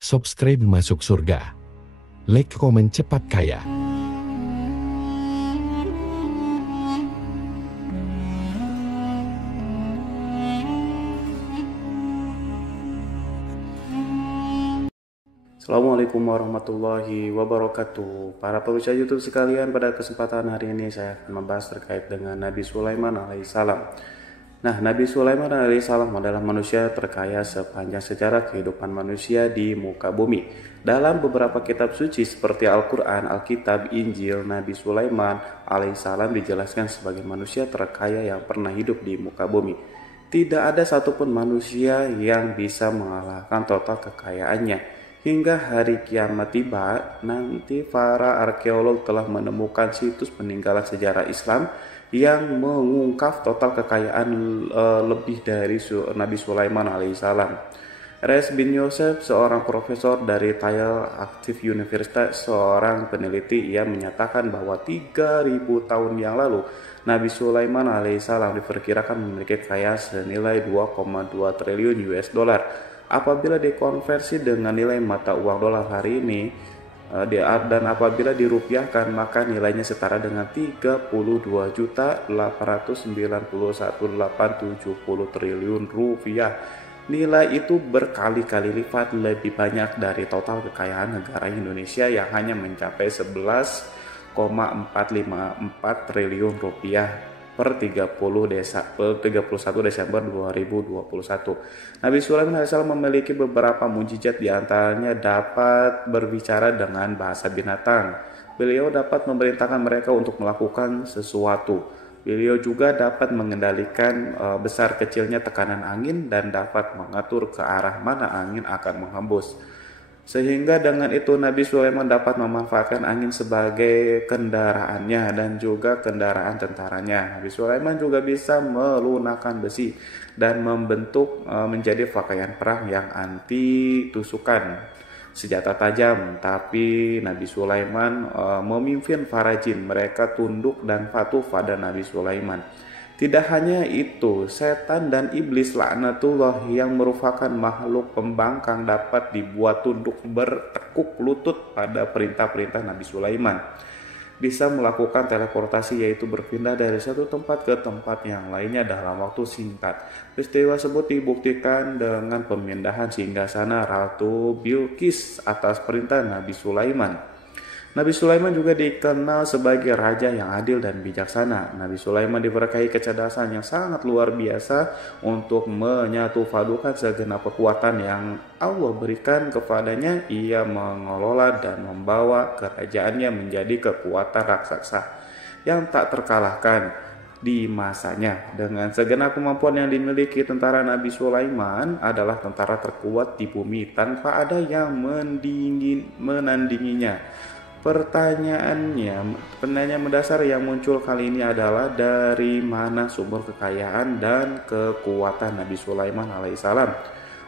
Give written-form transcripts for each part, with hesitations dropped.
Subscribe masuk surga. Like, komen cepat kaya. Assalamualaikum warahmatullahi wabarakatuh. Para pemirsa YouTube sekalian, pada kesempatan hari ini saya akan membahas terkait dengan Nabi Sulaiman alaihissalam. Nah, Nabi Sulaiman alaihissalam adalah manusia terkaya sepanjang sejarah kehidupan manusia di muka bumi. Dalam beberapa kitab suci seperti Al-Quran, Alkitab, Injil, Nabi Sulaiman alaihissalam dijelaskan sebagai manusia terkaya yang pernah hidup di muka bumi. Tidak ada satupun manusia yang bisa mengalahkan total kekayaannya. Hingga hari kiamat tiba, nanti para arkeolog telah menemukan situs peninggalan sejarah Islam yang mengungkap total kekayaan lebih dari Nabi Sulaiman alaihissalam. Reis bin Yosef, seorang profesor dari Tel Aviv University, seorang peneliti, ia menyatakan bahwa 3000 tahun yang lalu Nabi Sulaiman alaihissalam diperkirakan memiliki kekayaan senilai 2,2 triliun US dollar. Apabila dikonversi dengan nilai mata uang dolar hari ini dan apabila dirupiahkan, maka nilainya setara dengan 32.891.870 triliun rupiah. Nilai itu berkali-kali lipat lebih banyak dari total kekayaan negara Indonesia yang hanya mencapai 11,454 triliun rupiah per 31 Desember 2021. Nabi Sulaiman AS memiliki beberapa mukjizat, diantaranya dapat berbicara dengan bahasa binatang. Beliau dapat memerintahkan mereka untuk melakukan sesuatu. Beliau juga dapat mengendalikan besar kecilnya tekanan angin dan dapat mengatur ke arah mana angin akan menghembus. Sehingga dengan itu Nabi Sulaiman dapat memanfaatkan angin sebagai kendaraannya dan juga kendaraan tentaranya. Nabi Sulaiman juga bisa melunakkan besi dan membentuk menjadi pakaian perang yang anti tusukan senjata tajam. Tapi Nabi Sulaiman memimpin para jin, mereka tunduk dan patuh pada Nabi Sulaiman. Tidak hanya itu, setan dan iblis laknatullah yang merupakan makhluk pembangkang dapat dibuat tunduk bertekuk lutut pada perintah-perintah Nabi Sulaiman. Bisa melakukan teleportasi, yaitu berpindah dari satu tempat ke tempat yang lainnya dalam waktu singkat. Peristiwa tersebut dibuktikan dengan pemindahan singgasana Ratu Bilqis atas perintah Nabi Sulaiman. Nabi Sulaiman juga dikenal sebagai raja yang adil dan bijaksana. Nabi Sulaiman diberkahi kecerdasan yang sangat luar biasa untuk menyatupadukan segenap kekuatan yang Allah berikan kepadanya. Ia mengelola dan membawa kerajaannya menjadi kekuatan raksasa yang tak terkalahkan di masanya. Dengan segenap kemampuan yang dimiliki, tentara Nabi Sulaiman adalah tentara terkuat di bumi tanpa ada yang menandinginya. Pertanyaan mendasar yang muncul kali ini adalah dari mana sumber kekayaan dan kekuatan Nabi Sulaiman alaihissalam?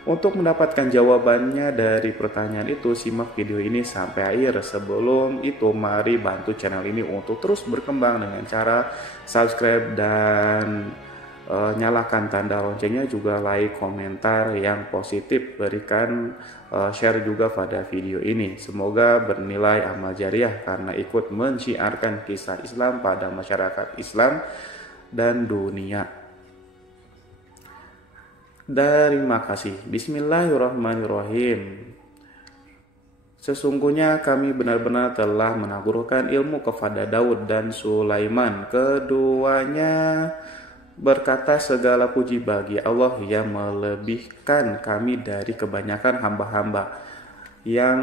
Untuk mendapatkan jawabannya dari pertanyaan itu, simak video ini sampai akhir. Sebelum itu, mari bantu channel ini untuk terus berkembang dengan cara subscribe dan nyalakan tanda loncengnya, juga like, komentar yang positif, berikan share juga pada video ini. Semoga bernilai amal jariah karena ikut mensiarkan kisah Islam pada masyarakat Islam dan dunia. Terima kasih. Bismillahirrahmanirrahim. Sesungguhnya kami benar-benar telah menaburkan ilmu kepada Daud dan Sulaiman. Keduanya berkata, segala puji bagi Allah yang melebihkan kami dari kebanyakan hamba-hamba yang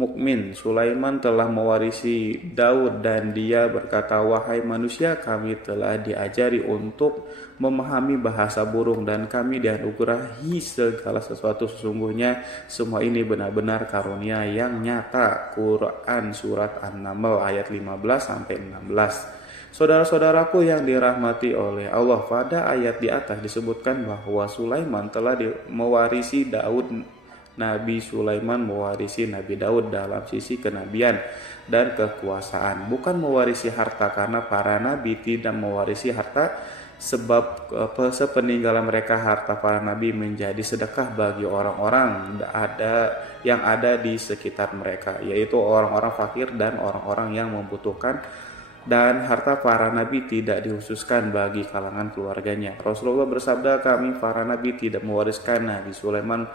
mukmin. Sulaiman telah mewarisi Daud dan dia berkata, wahai manusia, kami telah diajari untuk memahami bahasa burung dan kami dianugerahi segala sesuatu. Sesungguhnya semua ini benar-benar karunia yang nyata. Quran Surat An-Naml ayat 15-16. Saudara-saudaraku yang dirahmati oleh Allah, pada ayat di atas disebutkan bahwa Sulaiman telah mewarisi Daud. Nabi Sulaiman mewarisi Nabi Daud dalam sisi kenabian dan kekuasaan, bukan mewarisi harta, karena para nabi tidak mewarisi harta. sebab sepeninggalan mereka harta para nabi menjadi sedekah bagi orang-orang yang ada di sekitar mereka, yaitu orang-orang fakir dan orang-orang yang membutuhkan, dan harta para nabi tidak dikhususkan bagi kalangan keluarganya. Rasulullah bersabda, kami para nabi tidak mewariskan. Nabi Sulaiman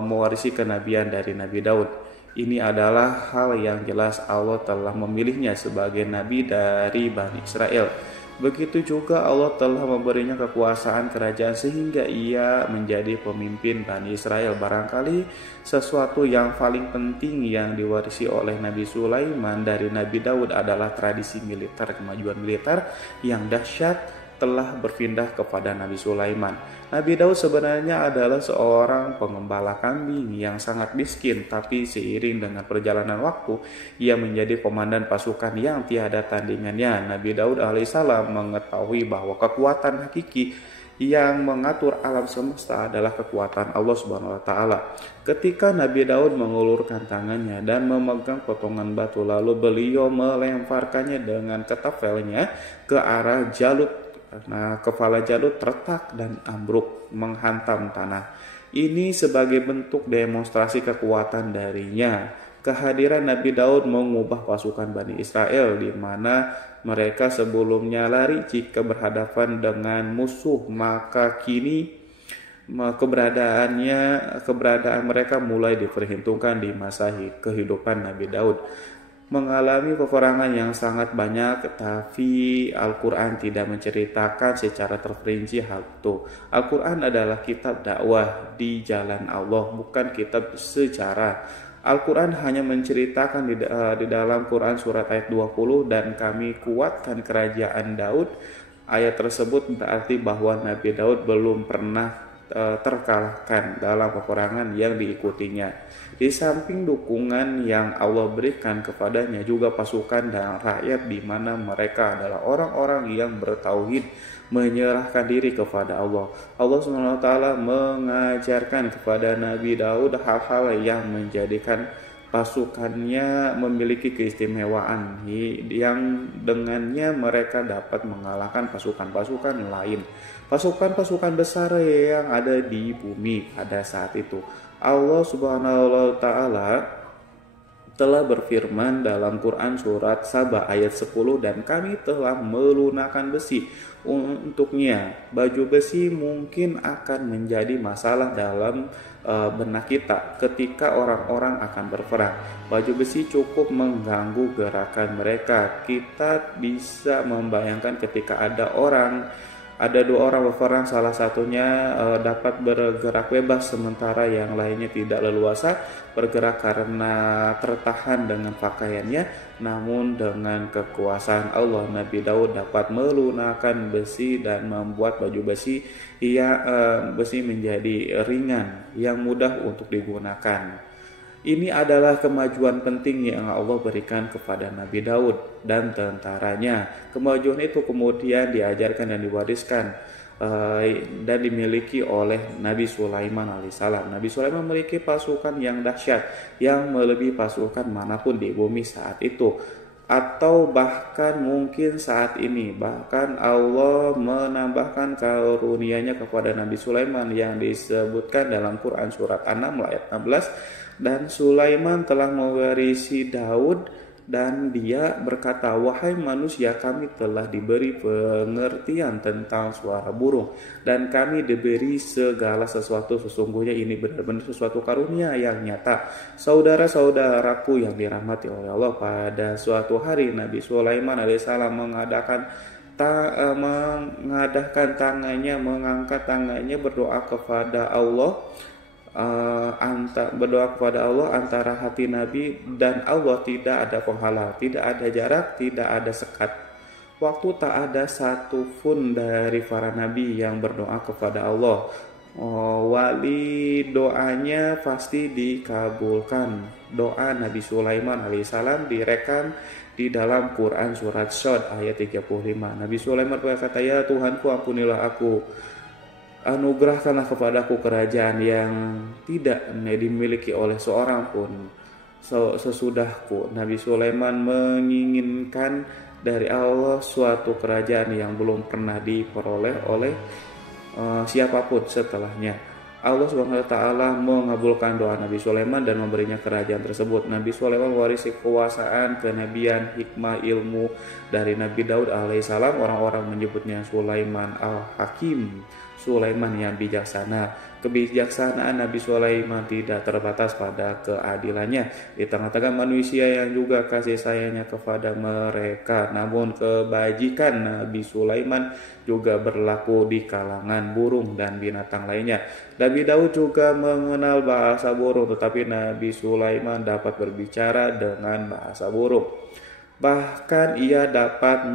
mewarisi kenabian dari Nabi Daud. Ini adalah hal yang jelas Allah telah memilihnya sebagai nabi dari Bani Israel. Begitu juga Allah telah memberinya kekuasaan kerajaan sehingga ia menjadi pemimpin Bani Israel. Barangkali sesuatu yang paling penting yang diwarisi oleh Nabi Sulaiman dari Nabi Daud adalah tradisi militer. Kemajuan militer yang dahsyat telah berpindah kepada Nabi Sulaiman. Nabi Daud sebenarnya adalah seorang pengembala kambing yang sangat miskin, tapi seiring dengan perjalanan waktu, ia menjadi komandan pasukan yang tiada tandingannya. Nabi Daud alaihissalam mengetahui bahwa kekuatan hakiki yang mengatur alam semesta adalah kekuatan Allah Subhanahu wa taala. Ketika Nabi Daud mengulurkan tangannya dan memegang potongan batu, lalu beliau melemparkannya dengan ketapelnya ke arah Jalut. Nah, kepala Jalut retak dan ambruk menghantam tanah. Ini sebagai bentuk demonstrasi kekuatan darinya. Kehadiran Nabi Daud mengubah pasukan Bani Israel, di mana mereka sebelumnya lari jika berhadapan dengan musuh, maka kini keberadaan mereka mulai diperhitungkan di masa kehidupan Nabi Daud. Mengalami peperangan yang sangat banyak, tapi Al-Quran tidak menceritakan secara terperinci hal itu. Al-Quran adalah kitab dakwah di jalan Allah, bukan kitab sejarah. Al-Quran hanya menceritakan di dalam Quran surat ayat 20, dan kami kuatkan kerajaan Daud. Ayat tersebut berarti bahwa Nabi Daud belum pernah terkalahkan dalam peperangan yang diikutinya. Di samping dukungan yang Allah berikan kepadanya, juga pasukan dan rakyat di mana mereka adalah orang-orang yang bertauhid, menyerahkan diri kepada Allah. Allah SWT mengajarkan kepada Nabi Daud hal-hal yang menjadikan pasukannya memiliki keistimewaan yang dengannya mereka dapat mengalahkan pasukan-pasukan lain, pasukan-pasukan besar yang ada di bumi pada saat itu. Allah Subhanahu wa taala telah berfirman dalam Quran surat Saba ayat 10, dan kami telah melunakkan besi untuknya. Baju besi mungkin akan menjadi masalah dalam benak kita ketika orang-orang akan berperang. Baju besi cukup mengganggu gerakan mereka. Kita bisa membayangkan ketika ada dua orang berperang, salah satunya dapat bergerak bebas sementara yang lainnya tidak leluasa bergerak karena tertahan dengan pakaiannya. Namun dengan kekuasaan Allah, Nabi Daud dapat melunakkan besi dan membuat baju besi menjadi ringan yang mudah untuk digunakan. Ini adalah kemajuan penting yang Allah berikan kepada Nabi Daud dan tentaranya. Kemajuan itu kemudian diajarkan dan diwariskan dan dimiliki oleh Nabi Sulaiman alaihissalam. Nabi Sulaiman memiliki pasukan yang dahsyat, yang melebihi pasukan manapun di bumi saat itu, atau bahkan mungkin saat ini. Bahkan Allah menambahkan karunia-Nya kepada Nabi Sulaiman yang disebutkan dalam Quran surat An-Naml ayat 16. Dan Sulaiman telah mewarisi Daud, dan dia berkata, wahai manusia, kami telah diberi pengertian tentang suara burung, dan kami diberi segala sesuatu. Sesungguhnya ini benar-benar sesuatu karunia yang nyata. Saudara-saudaraku yang dirahmati oleh Allah, pada suatu hari Nabi Sulaiman alaihissalam mengangkat tangannya berdoa kepada Allah. Berdoa kepada Allah antara hati Nabi dan Allah tidak ada penghalang, tidak ada jarak, tidak ada sekat. Waktu tak ada satu pun dari para nabi yang berdoa kepada Allah. Wali doanya pasti dikabulkan. Doa Nabi Sulaiman alaihissalam direkam di dalam Quran surat Shad ayat 35. Nabi Sulaiman berkata, ya Tuhanku, ampunilah aku, anugerahkanlah kepadaku kerajaan yang tidak dimiliki oleh seorang pun sesudahku. Nabi Sulaiman menginginkan dari Allah suatu kerajaan yang belum pernah diperoleh oleh siapapun setelahnya. Allah Subhanahu wa taala mengabulkan doa Nabi Sulaiman dan memberinya kerajaan tersebut. Nabi Sulaiman mewarisi kekuasaan, kenabian, hikmah, ilmu dari Nabi Daud alaihissalam. Orang-orang menyebutnya Sulaiman al-Hakim, Sulaiman yang bijaksana. Kebijaksanaan Nabi Sulaiman tidak terbatas pada keadilannya di tengah-tengah manusia yang juga kasih sayangnya kepada mereka. Namun kebajikan Nabi Sulaiman juga berlaku di kalangan burung dan binatang lainnya. Nabi Daud juga mengenal bahasa burung, tetapi Nabi Sulaiman dapat berbicara dengan bahasa burung. Bahkan ia dapat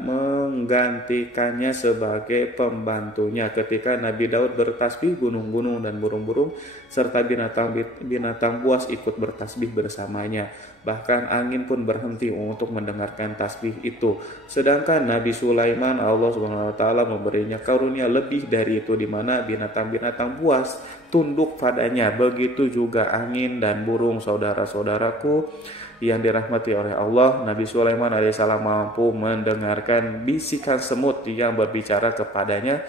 menggantikannya sebagai pembantunya ketika Nabi Daud bertasbih, gunung-gunung dan burung-burung serta binatang buas ikut bertasbih bersamanya. Bahkan angin pun berhenti untuk mendengarkan tasbih itu. Sedangkan Nabi Sulaiman, Allah Subhanahu wa taala memberinya karunia lebih dari itu, di mana binatang-binatang buas tunduk padanya. Begitu juga angin dan burung. Saudara-saudaraku yang dirahmati oleh Allah, Nabi Sulaiman alaihissalam mampu mendengarkan bisikan semut yang berbicara kepadanya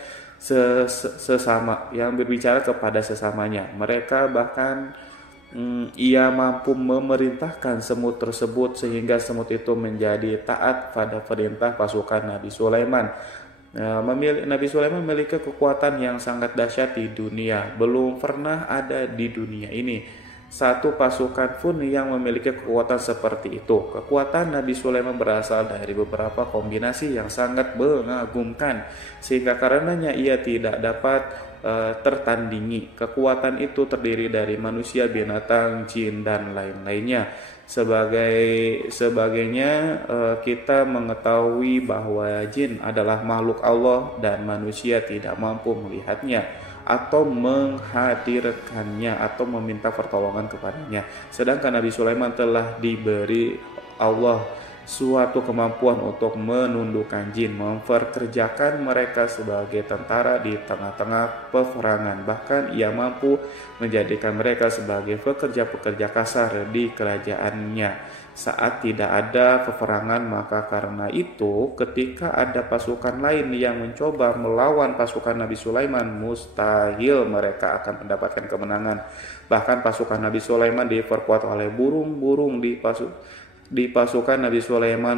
kepada sesamanya. Mereka bahkan ia mampu memerintahkan semut tersebut sehingga semut itu menjadi taat pada perintah pasukan Nabi Sulaiman. Nabi Sulaiman memiliki kekuatan yang sangat dahsyat di dunia. Belum pernah ada di dunia ini satu pasukan pun yang memiliki kekuatan seperti itu. Kekuatan Nabi Sulaiman berasal dari beberapa kombinasi yang sangat mengagumkan, sehingga karenanya ia tidak dapat tertandingi. Kekuatan itu terdiri dari manusia, binatang, jin, dan lain-lainnya. Sebagainya kita mengetahui bahwa jin adalah makhluk Allah dan manusia tidak mampu melihatnya atau menghadirkannya atau meminta pertolongan kepadanya. Sedangkan Nabi Sulaiman telah diberi Allah suatu kemampuan untuk menundukkan jin, memperkerjakan mereka sebagai tentara di tengah-tengah peperangan. Bahkan ia mampu menjadikan mereka sebagai pekerja-pekerja kasar di kerajaannya saat tidak ada peperangan. Maka karena itu ketika ada pasukan lain yang mencoba melawan pasukan Nabi Sulaiman, mustahil mereka akan mendapatkan kemenangan. Bahkan pasukan Nabi Sulaiman diperkuat oleh burung-burung. Di pasukan Nabi Sulaiman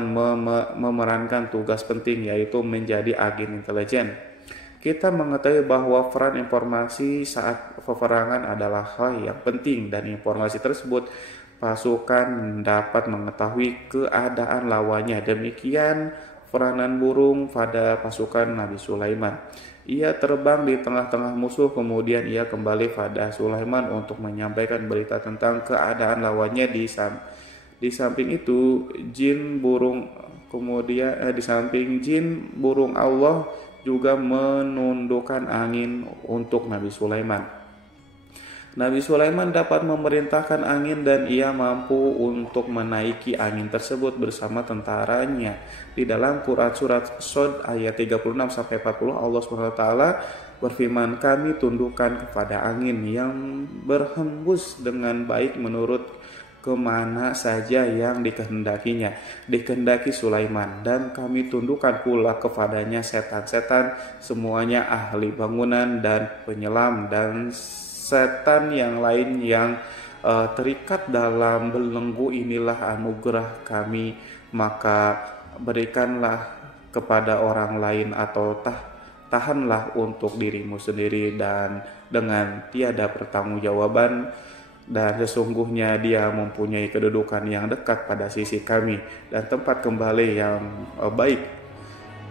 memerankan tugas penting, yaitu menjadi agen intelijen. Kita mengetahui bahwa peran informasi saat peperangan adalah hal yang penting, dan informasi tersebut pasukan dapat mengetahui keadaan lawannya. Demikian peranan burung pada pasukan Nabi Sulaiman. Ia terbang di tengah-tengah musuh, kemudian ia kembali pada Sulaiman untuk menyampaikan berita tentang keadaan lawannya. Di samping itu, di samping jin, burung Allah juga menundukkan angin untuk Nabi Sulaiman. Nabi Sulaiman dapat memerintahkan angin dan ia mampu untuk menaiki angin tersebut bersama tentaranya. Di dalam Quran surat Shad ayat 36-40 Allah SWT berfirman, "Kami tundukkan kepada angin yang berhembus dengan baik menurut kemana saja yang dikehendaki Sulaiman, dan kami tundukkan pula kepadanya setan-setan, semuanya ahli bangunan dan penyelam, dan setan yang lain yang terikat dalam belenggu. Inilah anugerah kami, maka berikanlah kepada orang lain atau tahanlah untuk dirimu sendiri dan dengan tiada pertanggungjawaban, dan sesungguhnya dia mempunyai kedudukan yang dekat pada sisi kami dan tempat kembali yang baik."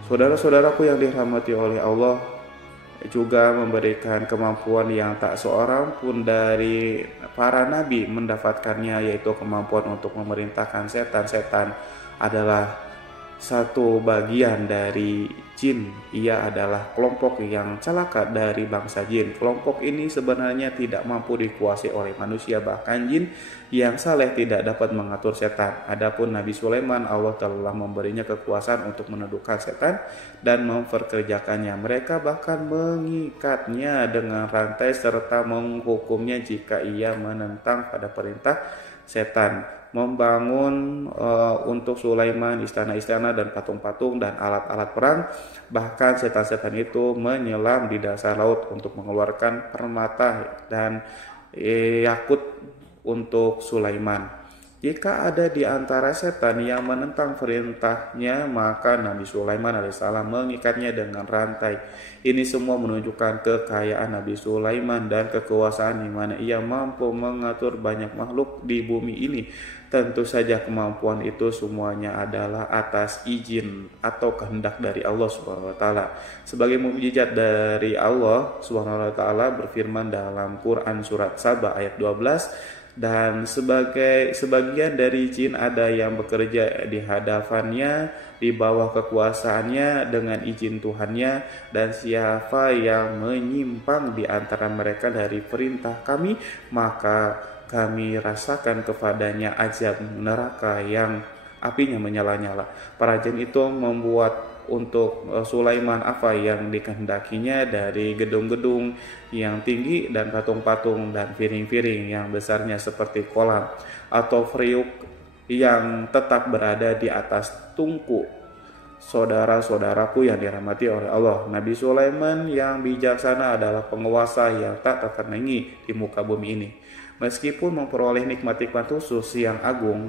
Saudara-saudaraku yang dirahmati oleh Allah, juga memberikan kemampuan yang tak seorang pun dari para nabi mendapatkannya, yaitu kemampuan untuk memerintahkan setan-setan adalah satu bagian dari jin. Ia adalah kelompok yang celaka dari bangsa jin. Kelompok ini sebenarnya tidak mampu dikuasai oleh manusia, bahkan jin yang saleh tidak dapat mengatur setan. Adapun Nabi Sulaiman, Allah telah memberinya kekuasaan untuk menundukkan setan dan memperkerjakannya. Mereka bahkan mengikatnya dengan rantai serta menghukumnya jika ia menentang pada perintah setan. membangun untuk Sulaiman istana-istana dan patung-patung dan alat-alat perang. Bahkan setan-setan itu menyelam di dasar laut untuk mengeluarkan permata dan yakut untuk Sulaiman. Jika ada di antara setan yang menentang perintahnya, maka Nabi Sulaiman alaihissalam mengikatnya dengan rantai. Ini semua menunjukkan kekayaan Nabi Sulaiman dan kekuasaan di mana ia mampu mengatur banyak makhluk di bumi ini. Tentu saja kemampuan itu semuanya adalah atas izin atau kehendak dari Allah Subhanahu wa taala. Sebagai mukjizat dari Allah Subhanahu wa taala berfirman dalam Quran surat Saba ayat 12, dan sebagian dari jin ada yang bekerja di hadapannya di bawah kekuasaannya dengan izin Tuhannya, dan siapa yang menyimpang di antara mereka dari perintah kami, maka kami rasakan kepadanya azab neraka yang apinya menyala-nyala. Para jin itu membuat untuk Sulaiman apa yang dikehendakinya dari gedung-gedung yang tinggi dan patung-patung dan piring-piring yang besarnya seperti kolam atau periuk yang tetap berada di atas tungku. Saudara-saudaraku yang dirahmati oleh Allah, Nabi Sulaiman yang bijaksana adalah penguasa yang tak tertandingi di muka bumi ini. Meskipun memperoleh nikmat-nikmat khusus yang agung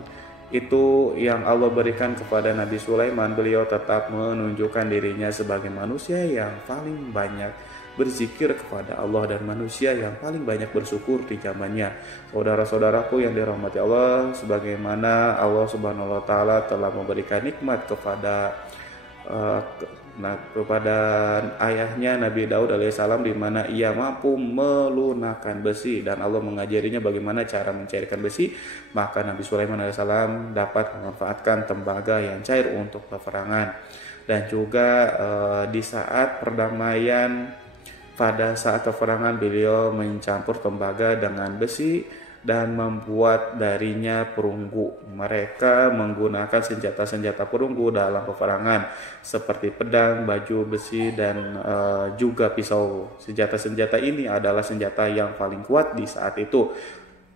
itu yang Allah berikan kepada Nabi Sulaiman, beliau tetap menunjukkan dirinya sebagai manusia yang paling banyak berzikir kepada Allah dan manusia yang paling banyak bersyukur di zamannya. Saudara-saudaraku yang dirahmati Allah, sebagaimana Allah Subhanahu wa taala telah memberikan nikmat kepada ayahnya Nabi Daud alaihissalam, di mana ia mampu melunakkan besi dan Allah mengajarinya bagaimana cara mencairkan besi, maka Nabi Sulaiman alaihissalam dapat memanfaatkan tembaga yang cair untuk peperangan. Dan juga di saat perdamaian, pada saat peperangan beliau mencampur tembaga dengan besi dan membuat darinya perunggu. Mereka menggunakan senjata-senjata perunggu dalam peperangan seperti pedang, baju besi, dan juga pisau. Senjata-senjata ini adalah senjata yang paling kuat di saat itu.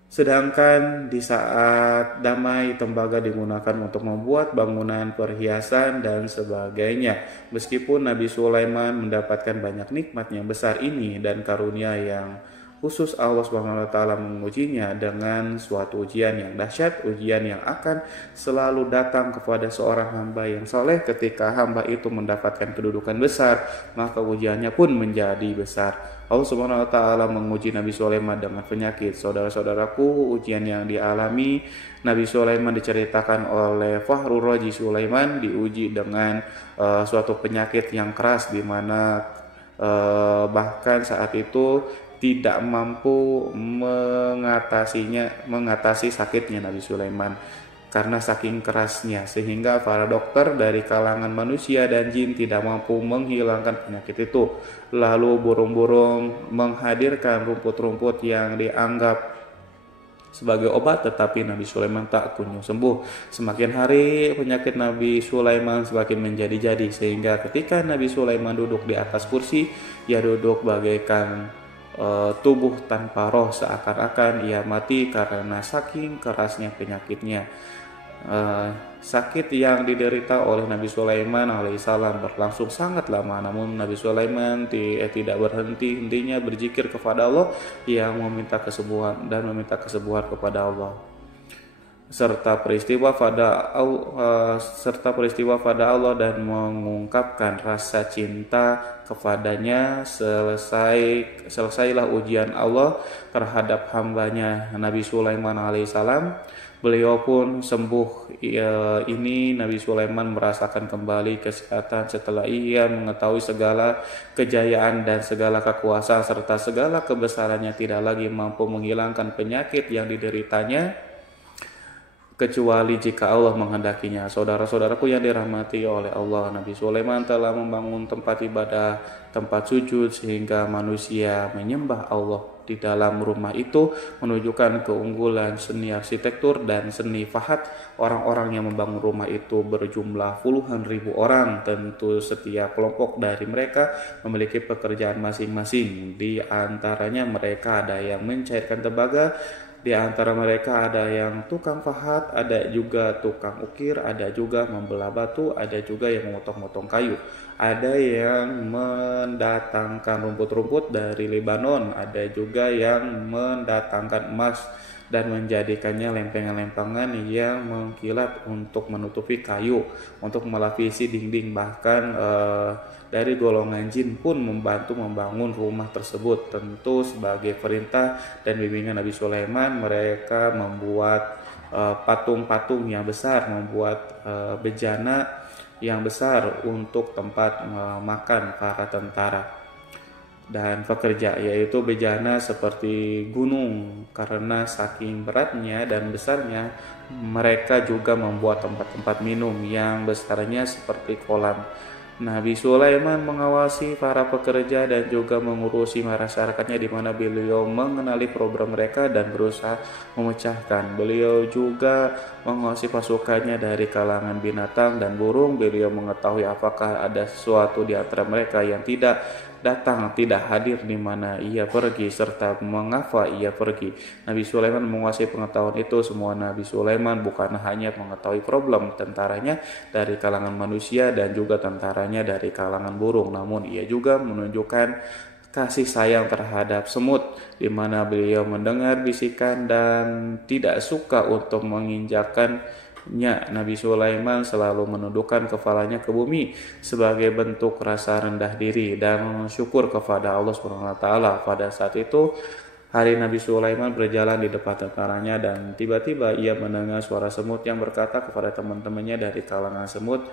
Sedangkan di saat damai, tembaga digunakan untuk membuat bangunan, perhiasan, dan sebagainya. Meskipun Nabi Sulaiman mendapatkan banyak nikmat yang besar ini dan karunia yang khusus, Allah Subhanahu wa taala mengujinya dengan suatu ujian yang dahsyat, ujian yang akan selalu datang kepada seorang hamba yang soleh. Ketika hamba itu mendapatkan kedudukan besar, maka ujiannya pun menjadi besar. Allah Subhanahu wa taala menguji Nabi Sulaiman dengan penyakit. Saudara-saudaraku, ujian yang dialami Nabi Sulaiman diceritakan oleh Fakhrur Razi Sulaiman, diuji dengan suatu penyakit yang keras, di mana bahkan saat itu tidak mampu mengatasi sakitnya Nabi Sulaiman karena saking kerasnya, sehingga para dokter dari kalangan manusia dan jin tidak mampu menghilangkan penyakit itu. Lalu burung-burung menghadirkan rumput-rumput yang dianggap sebagai obat, tetapi Nabi Sulaiman tak kunjung sembuh. Semakin hari penyakit Nabi Sulaiman semakin menjadi-jadi, sehingga ketika Nabi Sulaiman duduk di atas kursi, ia duduk bagaikan tubuh tanpa roh, seakan-akan ia mati karena saking kerasnya penyakitnya. Sakit yang diderita oleh Nabi Sulaiman alaihissalam berlangsung sangat lama, namun Nabi Sulaiman tidak berhenti-hentinya berzikir kepada Allah yang meminta kesembuhan kepada Allah. Serta peristiwa pada Allah dan mengungkapkan rasa cinta kepadanya. Selesailah ujian Allah terhadap hambanya Nabi Sulaiman alaihissalam. Beliau pun sembuh. Ini Nabi Sulaiman merasakan kembali kesehatan setelah ia mengetahui segala kejayaan dan segala kekuasaan serta segala kebesarannya tidak lagi mampu menghilangkan penyakit yang dideritanya, kecuali jika Allah menghendakinya. Saudara-saudaraku yang dirahmati oleh Allah, Nabi Sulaiman telah membangun tempat ibadah, tempat sujud, sehingga manusia menyembah Allah di dalam rumah itu, menunjukkan keunggulan seni arsitektur dan seni fahat. Orang-orang yang membangun rumah itu berjumlah puluhan ribu orang. Tentu setiap kelompok dari mereka memiliki pekerjaan masing-masing. Di antaranya mereka ada yang mencairkan tembaga, Di antara mereka ada yang tukang pahat, ada juga tukang ukir, ada juga membelah batu, ada juga yang memotong-motong kayu. Ada yang mendatangkan rumput-rumput dari Lebanon, ada juga yang mendatangkan emas dan menjadikannya lempengan-lempengan yang mengkilat untuk menutupi kayu, untuk melapisi dinding. Bahkan dari golongan jin pun membantu membangun rumah tersebut. Tentu sebagai perintah dan bimbingan Nabi Sulaiman, mereka membuat patung-patung yang besar, membuat bejana yang besar untuk tempat makan para tentara dan pekerja, yaitu bejana seperti gunung. Karena saking beratnya dan besarnya, mereka juga membuat tempat-tempat minum yang besarnya seperti kolam. Nabi Sulaiman mengawasi para pekerja dan juga mengurusi masyarakatnya, di mana beliau mengenali program mereka dan berusaha memecahkan. Beliau juga mengawasi pasukannya dari kalangan binatang dan burung. Beliau mengetahui apakah ada sesuatu di antara mereka yang tidak datang, tidak hadir, di mana ia pergi, serta mengapa ia pergi. Nabi Sulaiman menguasai pengetahuan itu. Semua Nabi Sulaiman bukan hanya mengetahui problem tentaranya dari kalangan manusia dan juga tentaranya dari kalangan burung, namun ia juga menunjukkan kasih sayang terhadap semut, di mana beliau mendengar bisikan dan tidak suka untuk menginjakkan. Nabi Sulaiman selalu menundukkan kepalanya ke bumi sebagai bentuk rasa rendah diri dan syukur kepada Allah SWT. Pada saat itu, hari Nabi Sulaiman berjalan di depan tentaranya dan tiba-tiba ia mendengar suara semut yang berkata kepada teman-temannya dari kalangan semut,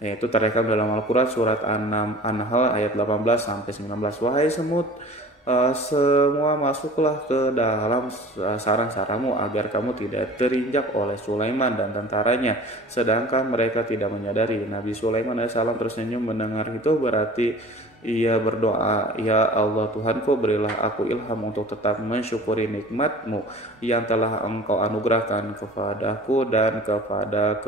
yaitu terrekam dalam Al-Quran surat An-Nahl ayat 18-19. Wahai semut, semua masuklah ke dalam sarang-sarangmu agar kamu tidak terinjak oleh Sulaiman dan tentaranya, sedangkan mereka tidak menyadari. Nabi Sulaiman AS tersenyum mendengar itu, berarti ia berdoa, ya Allah Tuhanku, berilah aku ilham untuk tetap mensyukuri nikmat-Mu yang telah Engkau anugerahkan kepadaku dan kepada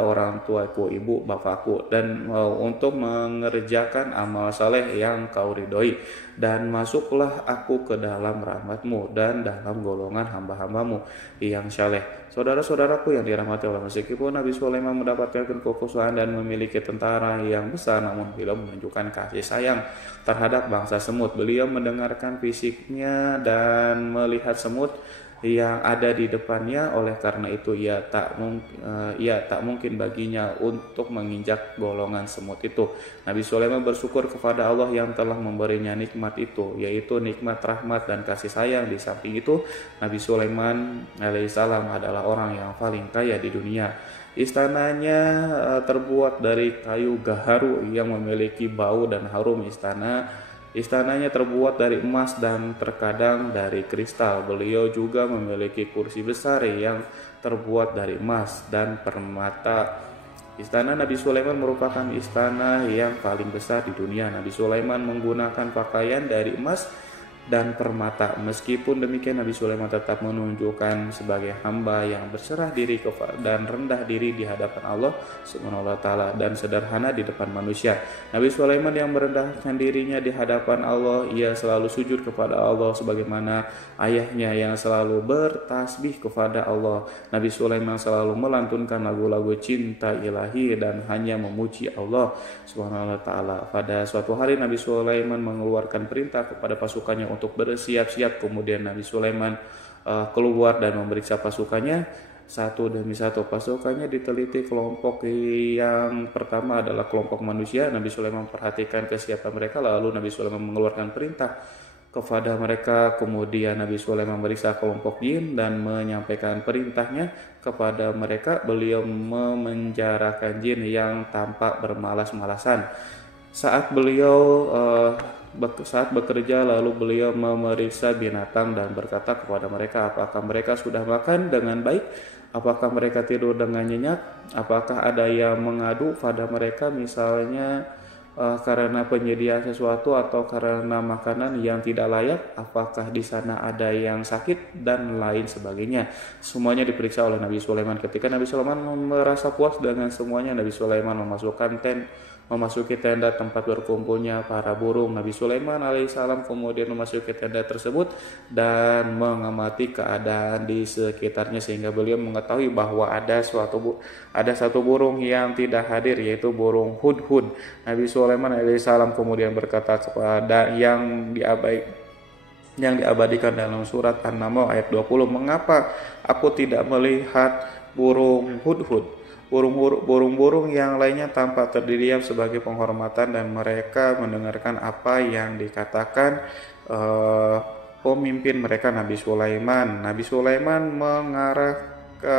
orang tuaku, ibu bapakku, dan untuk mengerjakan amal saleh yang Kau ridhoi, dan masuklah aku ke dalam rahmat-Mu dan dalam golongan hamba-hamba-Mu yang saleh. Saudara-saudaraku yang dirahmati Allah, meskipun Nabi Sulaiman mendapatkan kekuasaan dan memiliki tentara yang besar, namun beliau menunjukkan kasih sayang terhadap bangsa semut. Beliau mendengarkan fisiknya dan melihat semut yang ada di depannya. Oleh karena itu ia tak mungkin baginya untuk menginjak golongan semut itu. Nabi Sulaiman bersyukur kepada Allah yang telah memberinya nikmat itu, yaitu nikmat rahmat dan kasih sayang. Di samping itu, Nabi Sulaiman alaihissalam adalah orang yang paling kaya di dunia. Istananya terbuat dari kayu gaharu yang memiliki bau dan harum. Istananya terbuat dari emas dan terkadang dari kristal. Beliau juga memiliki kursi besar yang terbuat dari emas dan permata. Istana Nabi Sulaiman merupakan istana yang paling besar di dunia. Nabi Sulaiman menggunakan pakaian dari emas dan permata. Meskipun demikian, Nabi Sulaiman tetap menunjukkan sebagai hamba yang berserah diri dan rendah diri di hadapan Allah Subhanahu wa taala dan sederhana di depan manusia. Nabi Sulaiman yang merendahkan dirinya di hadapan Allah, ia selalu sujud kepada Allah sebagaimana ayahnya yang selalu bertasbih kepada Allah. Nabi Sulaiman selalu melantunkan lagu-lagu cinta ilahi dan hanya memuji Allah Subhanahu wa taala. Pada suatu hari Nabi Sulaiman mengeluarkan perintah kepada pasukannya untuk bersiap-siap. Kemudian Nabi Sulaiman keluar dan memeriksa pasukannya satu demi satu. Pasukannya diteliti. Kelompok yang pertama adalah kelompok manusia. Nabi Sulaiman memperhatikan kesiapan mereka, lalu Nabi Sulaiman mengeluarkan perintah kepada mereka. Kemudian Nabi Sulaiman memeriksa kelompok jin dan menyampaikan perintahnya kepada mereka. Beliau memenjarakan jin yang tampak bermalas-malasan. Saat bekerja, lalu beliau memeriksa binatang dan berkata kepada mereka, apakah mereka sudah makan dengan baik? Apakah mereka tidur dengan nyenyak? Apakah ada yang mengadu pada mereka, misalnya karena penyediaan sesuatu atau karena makanan yang tidak layak? Apakah di sana ada yang sakit dan lain sebagainya? Semuanya diperiksa oleh Nabi Sulaiman. Ketika Nabi Sulaiman merasa puas dengan semuanya, Nabi Sulaiman memasukkan memasuki tenda tempat berkumpulnya para burung. Nabi Sulaiman alaihissalam kemudian memasuki tenda tersebut dan mengamati keadaan di sekitarnya, sehingga beliau mengetahui bahwa ada satu burung yang tidak hadir, yaitu burung hudhud. Nabi Sulaiman alaihissalam kemudian berkata kepada yang diabadikan dalam surat An-Naml ayat 20, "Mengapa aku tidak melihat burung hudhud?" Burung-burung yang lainnya tampak terdiam sebagai penghormatan, dan mereka mendengarkan apa yang dikatakan pemimpin mereka, Nabi Sulaiman. Nabi Sulaiman mengarah ke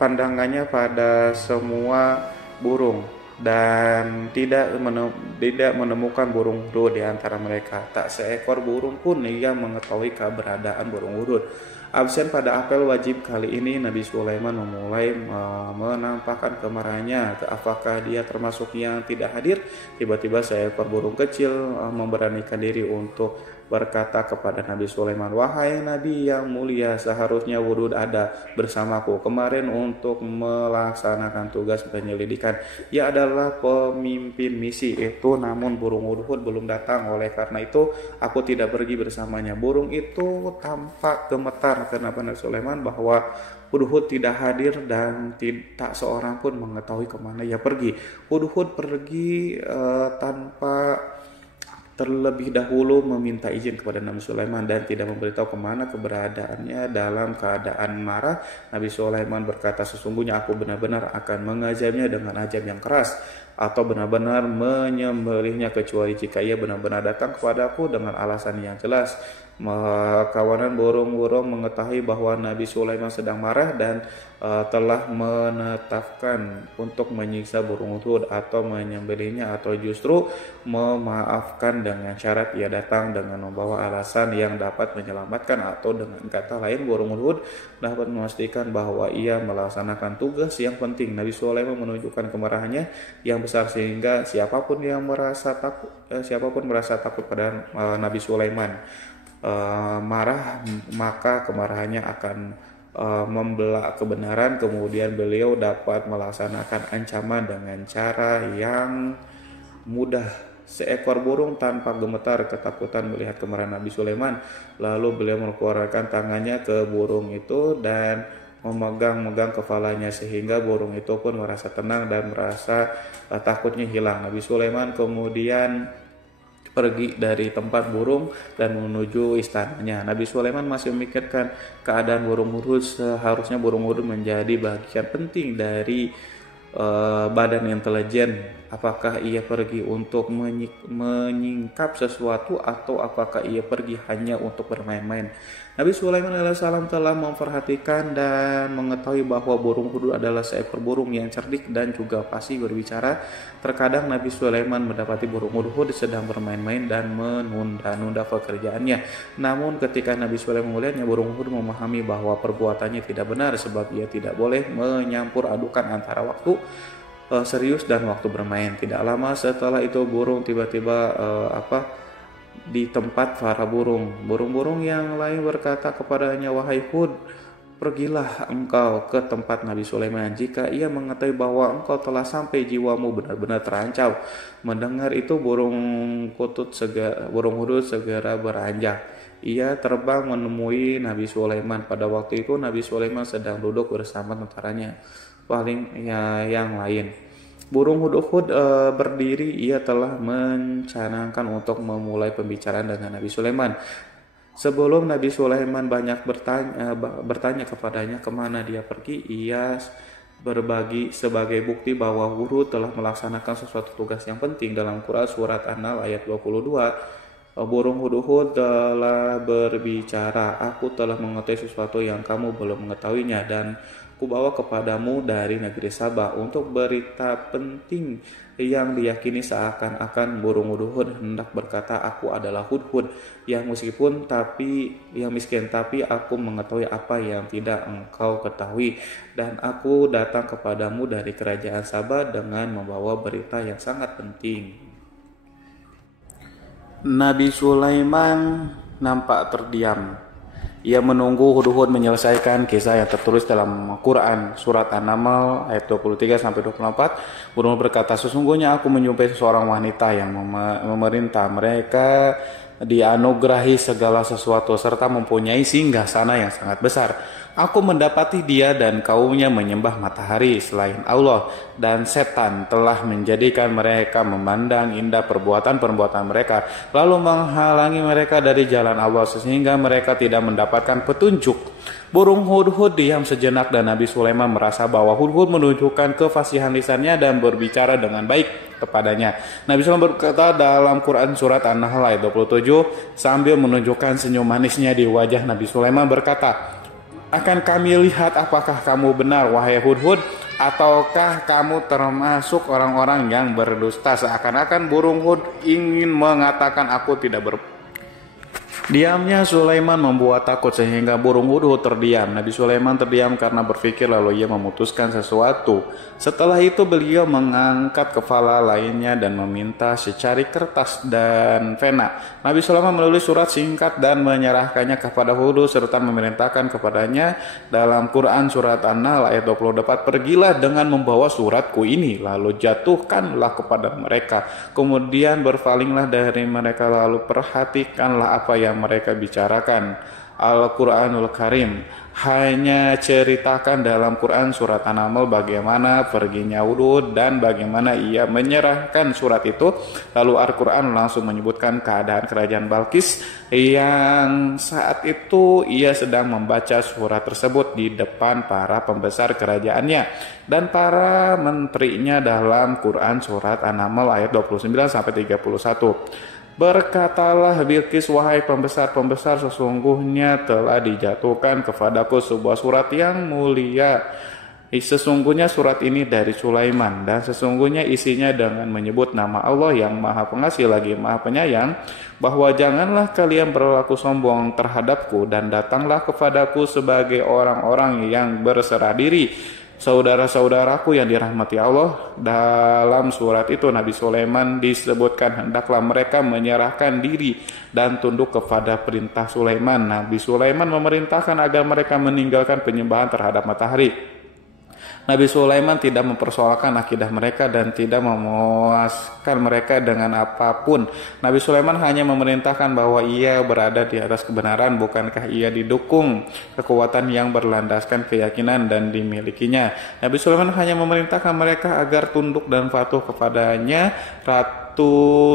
pandangannya pada semua burung dan tidak menemukan burung hudhud di antara mereka. Tak seekor burung pun yang mengetahui keberadaan burung hudhud. Absen pada apel wajib kali ini, Nabi Sulaiman memulai menampakkan kemarahannya. Apakah dia termasuk yang tidak hadir? Tiba-tiba seekor burung kecil memberanikan diri untuk berkata kepada Nabi Sulaiman, "Wahai Nabi yang mulia, seharusnya hudhud ada bersamaku kemarin untuk melaksanakan tugas penyelidikan. Ia adalah pemimpin misi itu, namun burung hudhud belum datang. Oleh karena itu, aku tidak pergi bersamanya." Burung itu tampak gemetar karena Nabi Sulaiman bahwa hudhud tidak hadir dan tak seorang pun mengetahui kemana ia pergi. Hudhud pergi tanpa terlebih dahulu meminta izin kepada Nabi Sulaiman dan tidak memberitahu kemana keberadaannya. Dalam keadaan marah, Nabi Sulaiman berkata, "Sesungguhnya aku benar-benar akan mengajarnya dengan azab yang keras, atau benar-benar menyembelihnya, kecuali jika ia benar-benar datang kepadaku dengan alasan yang jelas." Kawanan burung-burung mengetahui bahwa Nabi Sulaiman sedang marah dan telah menetapkan untuk menyiksa burung hudhud atau menyembelihnya, atau justru memaafkan dengan syarat ia datang dengan membawa alasan yang dapat menyelamatkan, atau dengan kata lain burung hudhud dapat memastikan bahwa ia melaksanakan tugas yang penting. Nabi Sulaiman menunjukkan kemarahannya yang besar sehingga siapapun merasa takut pada Nabi Sulaiman marah, maka kemarahannya akan membelak kebenaran. Kemudian beliau dapat melaksanakan ancaman dengan cara yang mudah. Seekor burung tanpa gemetar ketakutan melihat kemarahan Nabi Sulaiman, lalu beliau mengeluarkan tangannya ke burung itu dan memegang kepalanya, sehingga burung itu pun merasa tenang dan merasa takutnya hilang. Nabi Sulaiman kemudian pergi dari tempat burung dan menuju istananya. Nabi Sulaiman masih memikirkan keadaan burung hudhud. Seharusnya burung hudhud menjadi bagian penting dari badan intelijen. Apakah ia pergi untuk menyingkap sesuatu, atau apakah ia pergi hanya untuk bermain-main? Nabi Sulaiman alaihissalam telah memperhatikan dan mengetahui bahwa burung hudhud adalah seekor burung yang cerdik dan juga fasih berbicara. Terkadang Nabi Sulaiman mendapati burung hudhud sedang bermain-main dan menunda-nunda pekerjaannya. Namun ketika Nabi Sulaiman melihatnya, burung hudhud memahami bahwa perbuatannya tidak benar, sebab ia tidak boleh menyampur adukan antara waktu serius dan waktu bermain. Tidak lama setelah itu burung tiba-tiba di tempat para burung yang lain berkata kepadanya, "Wahai Hud, pergilah engkau ke tempat Nabi Sulaiman. Jika ia mengetahui bahwa engkau telah sampai, jiwamu benar-benar terancam." Mendengar itu burung hudhud segera beranjak. Ia terbang menemui Nabi Sulaiman. Pada waktu itu Nabi Sulaiman sedang duduk bersama tentaranya yang lain. Burung hudhud berdiri. Ia telah mencanangkan untuk memulai pembicaraan dengan Nabi Sulaiman. Sebelum Nabi Sulaiman banyak bertanya kepadanya kemana dia pergi, ia berbagi sebagai bukti bahwa hudhud telah melaksanakan sesuatu tugas yang penting. Dalam Quran surat An-Nahl ayat 22, burung hudhud telah berbicara, "Aku telah mengetahui sesuatu yang kamu belum mengetahuinya, dan kubawa kepadamu dari negeri Sabah untuk berita penting yang diyakini." Seakan-akan burung hudhud hendak berkata, "Aku adalah hudhud yang miskin, tapi aku mengetahui apa yang tidak engkau ketahui, dan aku datang kepadamu dari kerajaan Sabah dengan membawa berita yang sangat penting." Nabi Sulaiman nampak terdiam. Ia menunggu Hudhud menyelesaikan kisah yang tertulis dalam Quran surat An-Naml ayat 23 sampai 24. Hudhud berkata, sesungguhnya aku menjumpai seseorang wanita yang memerintah mereka dianugerahi segala sesuatu serta mempunyai singgasana yang sangat besar. Aku mendapati dia dan kaumnya menyembah matahari selain Allah, dan setan telah menjadikan mereka memandang indah perbuatan-perbuatan mereka, lalu menghalangi mereka dari jalan Allah sehingga mereka tidak mendapatkan petunjuk. Burung Hudhud diam sejenak dan Nabi Sulaiman merasa bahwa Hudhud menunjukkan kefasihan lisannya dan berbicara dengan baik kepadanya. Nabi Sulaiman berkata dalam Quran surat An-Nahl ayat 27 sambil menunjukkan senyum manisnya di wajah Nabi Sulaiman berkata, akan kami lihat apakah kamu benar wahai Hudhud, ataukah kamu termasuk orang-orang yang berdusta. Seakan-akan burung Hud ingin mengatakan aku tidak Diamnya Sulaiman membuat takut sehingga burung Hudhud terdiam. Nabi Sulaiman terdiam karena berpikir, lalu ia memutuskan sesuatu. Setelah itu beliau mengangkat kepala lainnya dan meminta secari kertas dan pena. Nabi Sulaiman menulis surat singkat dan menyerahkannya kepada Hudhud serta memerintahkan kepadanya dalam Quran surat An-Nahl ayat 24, pergilah dengan membawa suratku ini, lalu jatuhkanlah kepada mereka. Kemudian berpalinglah dari mereka, lalu perhatikanlah apa yang mereka bicarakan. Al-Quranul Karim hanya ceritakan dalam Quran surat An-Naml bagaimana perginya Hudhud dan bagaimana ia menyerahkan surat itu. Lalu Al-Quran langsung menyebutkan keadaan kerajaan Balqis yang saat itu ia sedang membaca surat tersebut di depan para pembesar kerajaannya dan para menterinya dalam Quran surat An-Naml ayat 29 sampai 31. Berkatalah Bilqis, wahai pembesar-pembesar, sesungguhnya telah dijatuhkan kepadaku sebuah surat yang mulia. Sesungguhnya surat ini dari Sulaiman, dan sesungguhnya isinya dengan menyebut nama Allah yang Maha Pengasih lagi Maha Penyayang, bahwa janganlah kalian berlaku sombong terhadapku dan datanglah kepadaku sebagai orang-orang yang berserah diri. Saudara-saudaraku yang dirahmati Allah, dalam surat itu Nabi Sulaiman disebutkan hendaklah mereka menyerahkan diri dan tunduk kepada perintah Sulaiman. Nabi Sulaiman memerintahkan agar mereka meninggalkan penyembahan terhadap matahari. Nabi Sulaiman tidak mempersoalkan akidah mereka dan tidak memuaskan mereka dengan apapun. Nabi Sulaiman hanya memerintahkan bahwa ia berada di atas kebenaran, bukankah ia didukung kekuatan yang berlandaskan keyakinan dan dimilikinya. Nabi Sulaiman hanya memerintahkan mereka agar tunduk dan patuh kepadanya. Ratu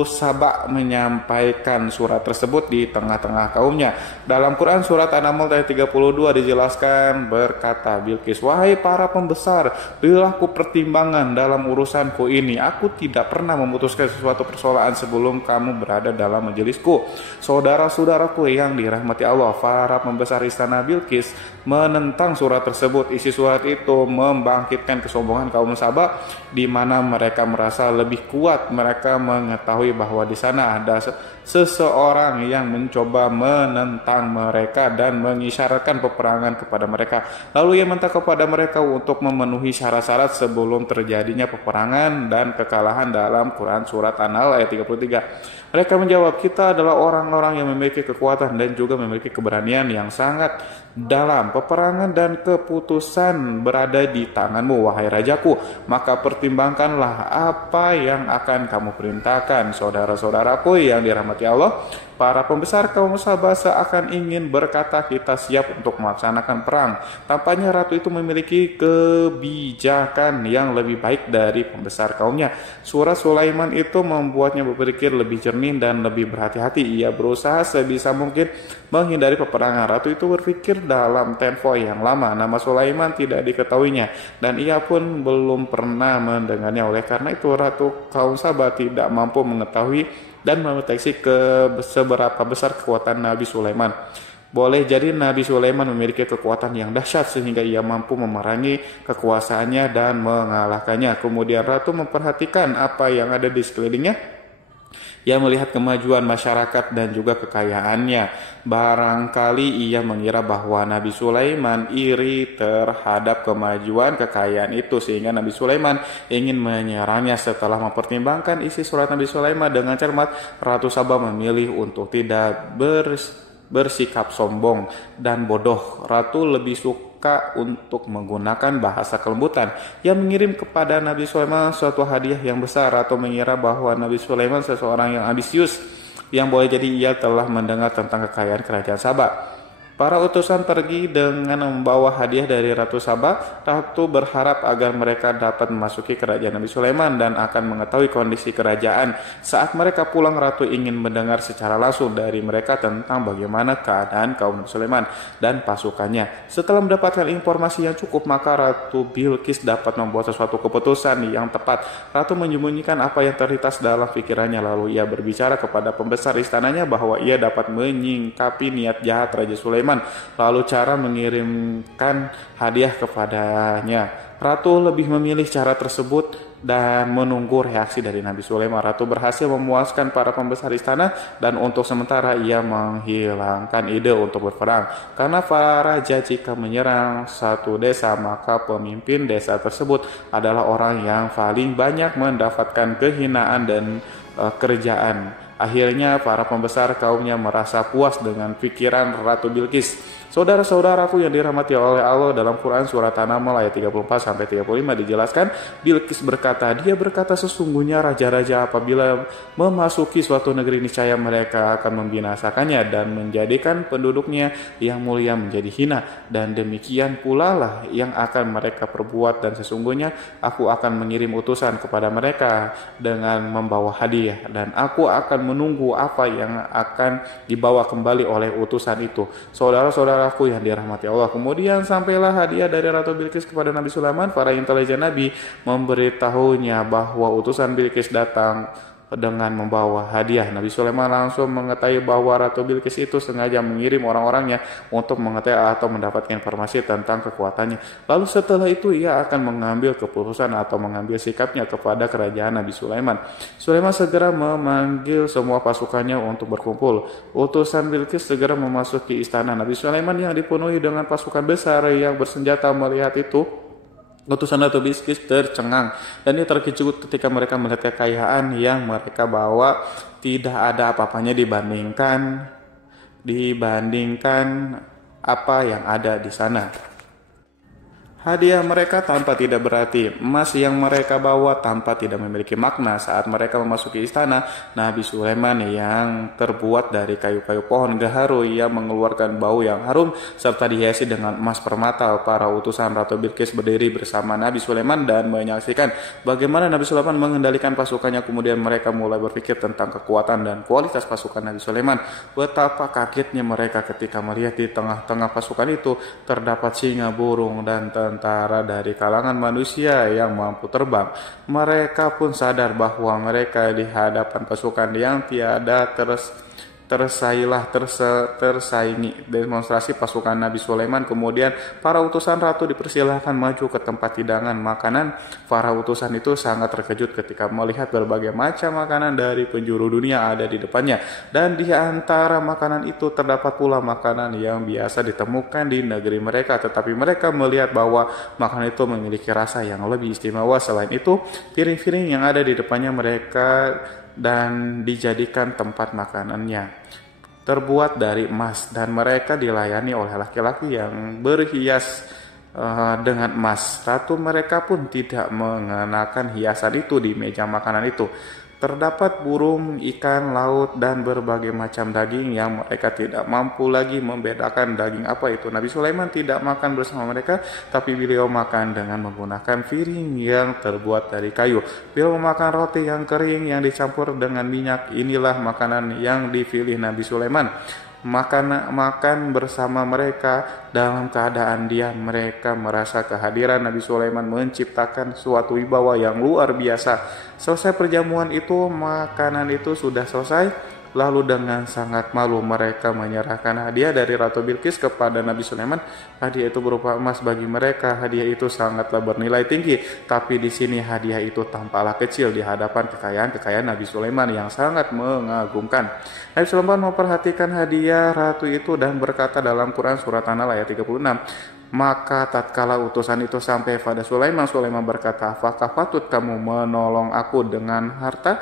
Saba menyampaikan surat tersebut di tengah-tengah kaumnya. Dalam Quran surat An-Naml ayat 32 dijelaskan berkata Bilqis, wahai para pembesar, berilah aku pertimbangan dalam urusanku ini. Aku tidak pernah memutuskan sesuatu persoalan sebelum kamu berada dalam majelisku. Saudara-saudaraku yang dirahmati Allah, para pembesar istana Bilqis menentang surat tersebut. Isi surat itu membangkitkan kesombongan kaum Saba, di mana mereka merasa lebih kuat. Mereka mengetahui bahwa di sana ada seseorang yang mencoba menentang mereka dan mengisyaratkan peperangan kepada mereka. Lalu ia minta kepada mereka untuk memenuhi syarat-syarat sebelum terjadinya peperangan dan kekalahan dalam Quran surat An-Nahl ayat 33. Mereka menjawab, kita adalah orang-orang yang memiliki kekuatan dan juga memiliki keberanian yang sangat dalam. Peperangan dan keputusan berada di tanganmu, wahai rajaku. Maka pertimbangkanlah apa yang akan kamu perintahkan. Saudara-saudaraku yang dirahmati Allah, para pembesar kaum Saba seakan ingin berkata kita siap untuk melaksanakan perang. Tampaknya ratu itu memiliki kebijakan yang lebih baik dari pembesar kaumnya. Surat Sulaiman itu membuatnya berpikir lebih jernih dan lebih berhati-hati. Ia berusaha sebisa mungkin menghindari peperangan. Ratu itu berpikir dalam tempo yang lama. Nama Sulaiman tidak diketahuinya dan ia pun belum pernah mendengarnya. Oleh karena itu ratu kaum Saba tidak mampu mengetahui dan mendeteksi seberapa besar kekuatan Nabi Sulaiman. Boleh jadi Nabi Sulaiman memiliki kekuatan yang dahsyat sehingga ia mampu memerangi kekuasaannya dan mengalahkannya. Kemudian ratu memperhatikan apa yang ada di sekelilingnya. Ia melihat kemajuan masyarakat dan juga kekayaannya. Barangkali ia mengira bahwa Nabi Sulaiman iri terhadap kemajuan kekayaan itu, sehingga Nabi Sulaiman ingin menyerangnya. Setelah mempertimbangkan isi surat Nabi Sulaiman dengan cermat, Ratu Saba memilih untuk tidak bersikap sombong dan bodoh. Ratu lebih suka untuk menggunakan bahasa kelembutan. Ia mengirim kepada Nabi Sulaiman suatu hadiah yang besar. Ratu mengira bahwa Nabi Sulaiman seseorang yang ambisius, yang boleh jadi ia telah mendengar tentang kekayaan kerajaan Sabah. Para utusan pergi dengan membawa hadiah dari Ratu Sabah. Ratu berharap agar mereka dapat memasuki kerajaan Nabi Sulaiman dan akan mengetahui kondisi kerajaan. Saat mereka pulang, Ratu ingin mendengar secara langsung dari mereka tentang bagaimana keadaan kaum Nabi Sulaiman dan pasukannya. Setelah mendapatkan informasi yang cukup, maka Ratu Bilqis dapat membuat sesuatu keputusan yang tepat. Ratu menyembunyikan apa yang terlintas dalam pikirannya, lalu ia berbicara kepada pembesar istananya bahwa ia dapat menyingkapi niat jahat Raja Sulaiman. Lalu cara mengirimkan hadiah kepadanya. Ratu lebih memilih cara tersebut dan menunggu reaksi dari Nabi Sulaiman. Ratu berhasil memuaskan para pembesar istana dan untuk sementara ia menghilangkan ide untuk berperang. Karena para raja jika menyerang satu desa, maka pemimpin desa tersebut adalah orang yang paling banyak mendapatkan kehinaan dan kerjaan. Akhirnya para pembesar kaumnya merasa puas dengan pikiran Ratu Bilqis. Saudara-saudaraku yang dirahmati oleh Allah, dalam Quran surat An-Naml ayat 34-35 dijelaskan, Bilqis berkata, dia berkata sesungguhnya raja-raja apabila memasuki suatu negeri niscaya mereka akan membinasakannya dan menjadikan penduduknya yang mulia menjadi hina, dan demikian pula lah yang akan mereka perbuat, dan sesungguhnya aku akan mengirim utusan kepada mereka dengan membawa hadiah, dan aku akan menunggu apa yang akan dibawa kembali oleh utusan itu. Saudara-saudaraku yang dirahmati Allah, kemudian sampailah hadiah dari Ratu Bilqis kepada Nabi Sulaiman. Para intelijen Nabi memberitahunya bahwa utusan Bilqis datang dengan membawa hadiah. Nabi Sulaiman langsung mengetahui bahwa Ratu Bilqis itu sengaja mengirim orang-orangnya untuk mengetahui atau mendapatkan informasi tentang kekuatannya. Lalu setelah itu ia akan mengambil keputusan atau mengambil sikapnya kepada kerajaan Nabi Sulaiman. Sulaiman segera memanggil semua pasukannya untuk berkumpul. Utusan Bilqis segera memasuki istana. Nabi Sulaiman yang dipenuhi dengan pasukan besar yang bersenjata melihat itu, utusan Ratu Bilqis tercengang dan ia terkejut ketika mereka melihat kekayaan yang mereka bawa tidak ada apa-apanya dibandingkan apa yang ada di sana. Hadiah mereka tampak tidak berarti, emas yang mereka bawa tampak tidak memiliki makna. Saat mereka memasuki istana Nabi Sulaiman yang terbuat dari kayu-kayu pohon gaharu, ia mengeluarkan bau yang harum serta dihiasi dengan emas permata. Para utusan Ratu Bilqis berdiri bersama Nabi Sulaiman dan menyaksikan bagaimana Nabi Sulaiman mengendalikan pasukannya. Kemudian mereka mulai berpikir tentang kekuatan dan kualitas pasukan Nabi Sulaiman. Betapa kagetnya mereka ketika melihat di tengah-tengah pasukan itu terdapat singa, burung, dan tentara dari kalangan manusia yang mampu terbang. Mereka pun sadar bahwa mereka di hadapan pasukan yang tiada tersaingi. Demonstrasi pasukan Nabi Sulaiman. Kemudian para utusan ratu dipersilahkan maju ke tempat hidangan makanan. Para utusan itu sangat terkejut ketika melihat berbagai macam makanan dari penjuru dunia ada di depannya, dan di antara makanan itu terdapat pula makanan yang biasa ditemukan di negeri mereka, tetapi mereka melihat bahwa makanan itu memiliki rasa yang lebih istimewa. Selain itu, piring-piring yang ada di depannya mereka dan dijadikan tempat makanannya terbuat dari emas, dan mereka dilayani oleh laki-laki yang berhias dengan emas. Ratu mereka pun tidak mengenakan hiasan itu di meja makanan itu. Terdapat burung, ikan laut, dan berbagai macam daging yang mereka tidak mampu lagi membedakan daging apa itu. Nabi Sulaiman tidak makan bersama mereka, tapi beliau makan dengan menggunakan piring yang terbuat dari kayu. Beliau memakan roti yang kering yang dicampur dengan minyak. Inilah makanan yang dipilih Nabi Sulaiman. Makan bersama mereka dalam keadaan diam. Mereka merasa kehadiran Nabi Sulaiman menciptakan suatu wibawa yang luar biasa. Selesai perjamuan itu, makanan itu sudah selesai. Lalu dengan sangat malu mereka menyerahkan hadiah dari Ratu Bilqis kepada Nabi Sulaiman. Hadiah itu berupa emas. Bagi mereka hadiah itu sangatlah bernilai tinggi, tapi di sini hadiah itu tampaklah kecil di hadapan kekayaan Nabi Sulaiman yang sangat mengagumkan. Nabi Sulaiman memperhatikan hadiah ratu itu dan berkata dalam Quran surat An-Nahl ayat 36, Maka tatkala utusan itu sampai pada Sulaiman, Sulaiman berkata, apakah patut kamu menolong aku dengan harta?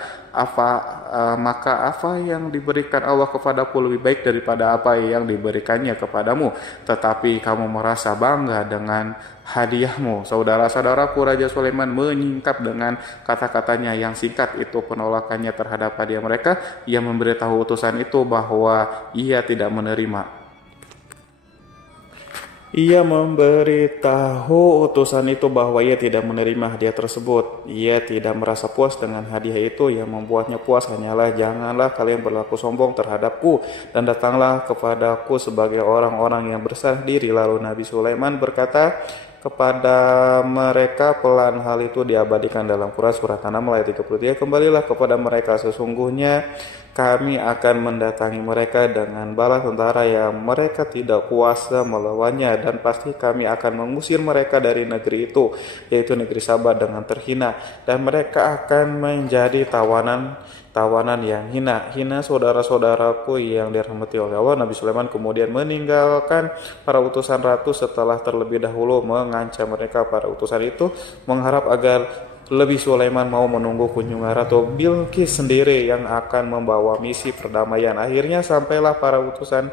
Maka apa yang diberikan Allah kepadaku lebih baik daripada apa yang diberikannya kepadamu. Tetapi kamu merasa bangga dengan hadiahmu. Saudara-saudaraku, Raja Sulaiman menyingkap dengan kata-katanya yang singkat itu penolakannya terhadap hadiah mereka. Ia memberitahu utusan itu bahwa ia tidak menerima. Ia memberitahu utusan itu bahwa ia tidak menerima hadiah tersebut. Ia tidak merasa puas dengan hadiah itu. Yang membuatnya puas hanyalah, janganlah kalian berlaku sombong terhadapku dan datanglah kepadaku sebagai orang-orang yang berserah diri. Lalu Nabi Sulaiman berkata kepada mereka, pelan hal itu diabadikan dalam Quran surat An-Naml ayat 33, kembalilah kepada mereka, sesungguhnya kami akan mendatangi mereka dengan bala tentara yang mereka tidak kuasa melawannya, dan pasti kami akan mengusir mereka dari negeri itu, yaitu negeri Sabah, dengan terhina, dan mereka akan menjadi tawanan yang hina. Saudara-saudaraku yang dirahmati oleh Allah, Nabi Sulaiman kemudian meninggalkan para utusan ratu setelah terlebih dahulu mengancam mereka. Para utusan itu mengharap agar lebih Sulaiman mau menunggu kunjungan Ratu Bilqis sendiri yang akan membawa misi perdamaian. Akhirnya sampailah para utusan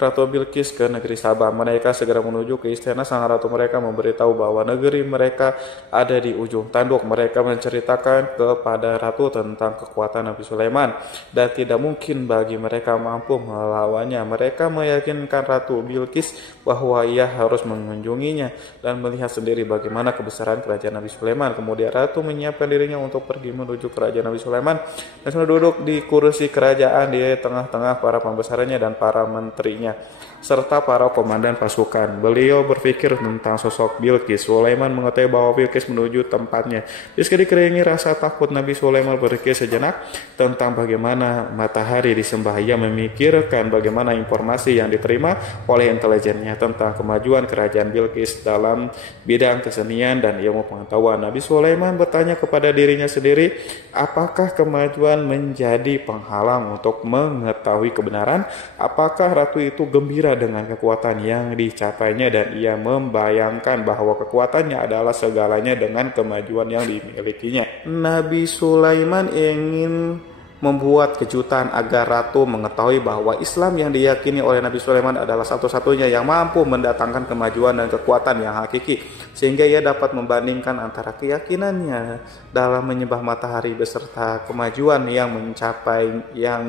Ratu Bilqis ke negeri Sabah. Mereka segera menuju ke istana sang ratu. Mereka memberitahu bahwa negeri mereka ada di ujung tanduk. Mereka menceritakan kepada ratu tentang kekuatan Nabi Sulaiman dan tidak mungkin bagi mereka mampu melawannya. Mereka meyakinkan Ratu Bilqis bahwa ia harus mengunjunginya dan melihat sendiri bagaimana kebesaran kerajaan Nabi Sulaiman. Kemudian ratu menyiapkan dirinya untuk pergi menuju kerajaan Nabi Sulaiman dan sudah duduk di kursi kerajaan di tengah-tengah para pembesarnya dan para menterinya serta para komandan pasukan. Beliau berpikir tentang sosok Bilqis. Sulaiman mengetahui bahwa Bilqis menuju tempatnya. Meski dikelilingi rasa takut, Nabi Sulaiman berpikir sejenak tentang bagaimana matahari disembah. Ia memikirkan bagaimana informasi yang diterima oleh intelijennya tentang kemajuan kerajaan Bilqis dalam bidang kesenian dan ilmu pengetahuan. Nabi Sulaiman bertanya kepada dirinya sendiri, apakah kemajuan menjadi penghalang untuk mengetahui kebenaran? Apakah ratu itu gembira dengan kekuatan yang dicapainya, dan ia membayangkan bahwa kekuatannya adalah segalanya dengan kemajuan yang dimilikinya. Nabi Sulaiman ingin membuat kejutan agar ratu mengetahui bahwa Islam yang diyakini oleh Nabi Sulaiman adalah satu-satunya yang mampu mendatangkan kemajuan dan kekuatan yang hakiki, sehingga ia dapat membandingkan antara keyakinannya dalam menyembah matahari beserta kemajuan yang mencapainya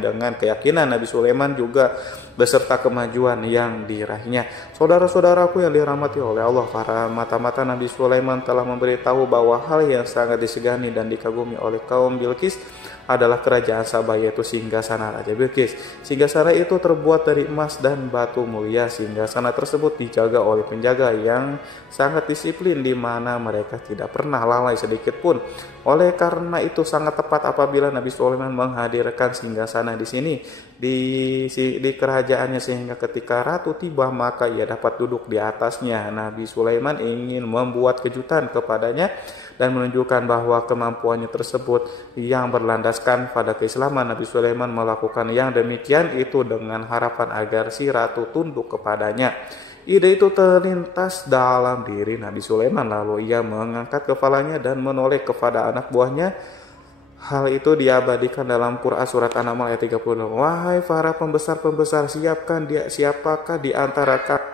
dengan keyakinan Nabi Sulaiman juga beserta kemajuan yang diraihnya. Saudara-saudaraku yang dirahmati oleh Allah, para mata-mata Nabi Sulaiman telah memberitahu bahwa hal yang sangat disegani dan dikagumi oleh kaum Bilqis adalah kerajaan Sabah, yaitu singgasana Raja Bilqis. Singgasana itu terbuat dari emas dan batu mulia. Singgasana tersebut dijaga oleh penjaga yang sangat disiplin, di mana mereka tidak pernah lalai sedikit pun. Oleh karena itu sangat tepat apabila Nabi Sulaiman menghadirkan singgasana di sini di kerajaannya, sehingga ketika ratu tiba maka ia dapat duduk di atasnya. Nabi Sulaiman ingin membuat kejutan kepadanya dan menunjukkan bahwa kemampuannya tersebut yang berlandaskan pada keislaman. Nabi Sulaiman melakukan yang demikian itu dengan harapan agar si ratu tunduk kepadanya. Ide itu terlintas dalam diri Nabi Sulaiman, lalu ia mengangkat kepalanya dan menoleh kepada anak buahnya. Hal itu diabadikan dalam Quran surat An-Naml ayat 30. Wahai para pembesar-pembesar, siapakah di antara kalian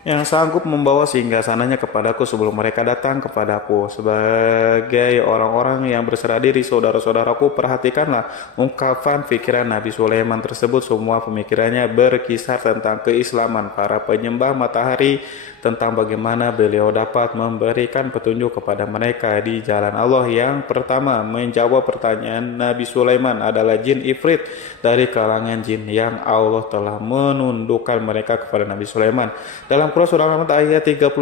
yang sanggup membawa singgasananya kepadaku sebelum mereka datang kepadaku? Sebagai orang-orang yang berserah diri, saudara-saudaraku, perhatikanlah ungkapan pikiran Nabi Sulaiman tersebut. Semua pemikirannya berkisar tentang keislaman para penyembah matahari, tentang bagaimana beliau dapat memberikan petunjuk kepada mereka di jalan Allah. Yang pertama menjawab pertanyaan Nabi Sulaiman adalah jin Ifrit dari kalangan jin yang Allah telah menundukkan mereka kepada Nabi Sulaiman. Dalam Quran surah Al-An'am ayat 39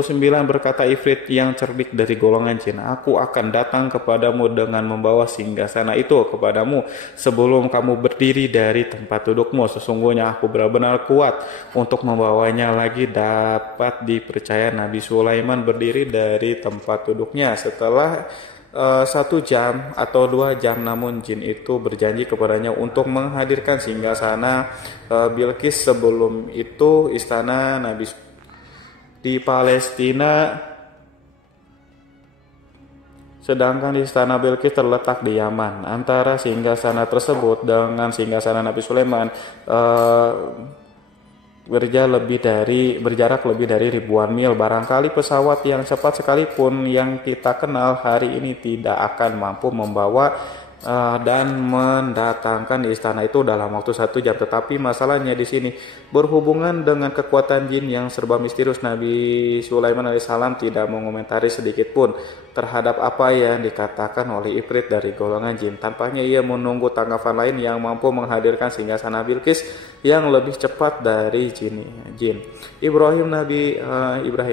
berkata Ifrit yang cerdik dari golongan jin, aku akan datang kepadamu dengan membawa singgasana itu kepadamu sebelum kamu berdiri dari tempat dudukmu. Sesungguhnya aku benar-benar kuat untuk membawanya lagi. Dapat dipercaya Nabi Sulaiman berdiri dari tempat duduknya setelah 1 jam atau 2 jam, namun jin itu berjanji kepadanya untuk menghadirkan singgasana Bilqis. Sebelum itu istana Nabi di Palestina, sedangkan istana Bilqis terletak di Yaman. Antara singgasana tersebut dengan singgasana Nabi Sulaiman berjarak lebih dari ribuan mil. Barangkali pesawat yang cepat sekalipun yang kita kenal hari ini tidak akan mampu membawa dan mendatangkan di istana itu dalam waktu 1 jam. Tetapi masalahnya di sini berhubungan dengan kekuatan jin yang serba misterius. Nabi Sulaiman alaihissalam tidak mengomentari sedikit pun terhadap apa yang dikatakan oleh Ifrit dari golongan jin. Tampaknya ia menunggu tanggapan lain yang mampu menghadirkan singgasana Bilqis yang lebih cepat dari jin.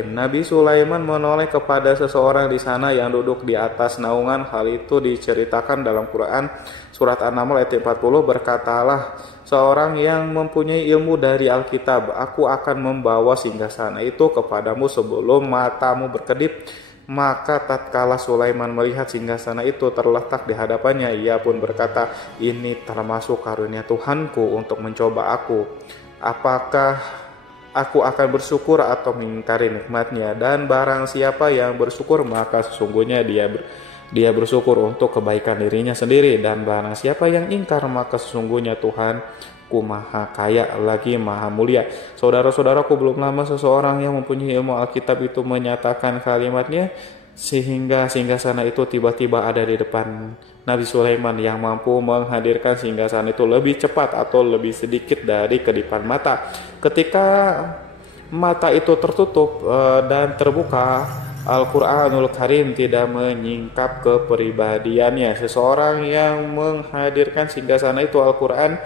Nabi Sulaiman menoleh kepada seseorang di sana yang duduk di atas naungan. Hal itu diceritakan dalam Quran surat An-Naml ayat 40. Berkatalah seorang yang mempunyai ilmu dari Alkitab, aku akan membawa singgasana itu kepadamu sebelum matamu berkedip. Maka tatkala Sulaiman melihat singgasana itu terletak di hadapannya, ia pun berkata, ini termasuk karunia Tuhanku untuk mencoba aku. Apakah aku akan bersyukur atau mengingkari nikmatnya? Dan barang siapa yang bersyukur, maka sesungguhnya dia bersyukur untuk kebaikan dirinya sendiri. Dan barang siapa yang ingkar, maka sesungguhnya Tuhanku maha kaya lagi maha mulia. Saudara-saudaraku, belum lama seseorang yang mempunyai ilmu Alkitab itu menyatakan kalimatnya, sehingga singgasana itu tiba-tiba ada di depan Nabi Sulaiman yang mampu menghadirkan singgasana itu lebih cepat atau lebih sedikit dari kedipan mata. Ketika mata itu tertutup dan terbuka, Al-Quranul Karim tidak menyingkap kepribadiannya. Seseorang yang menghadirkan singgasana itu Al-Quran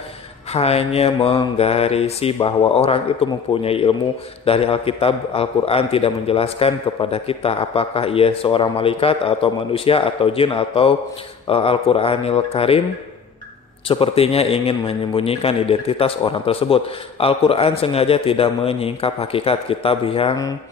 hanya menggarisi bahwa orang itu mempunyai ilmu dari Alkitab. Al-Quran tidak menjelaskan kepada kita apakah ia seorang malaikat atau manusia atau jin atau Al-Quranul Karim sepertinya ingin menyembunyikan identitas orang tersebut. Al-Quran sengaja tidak menyingkap hakikat kitab yang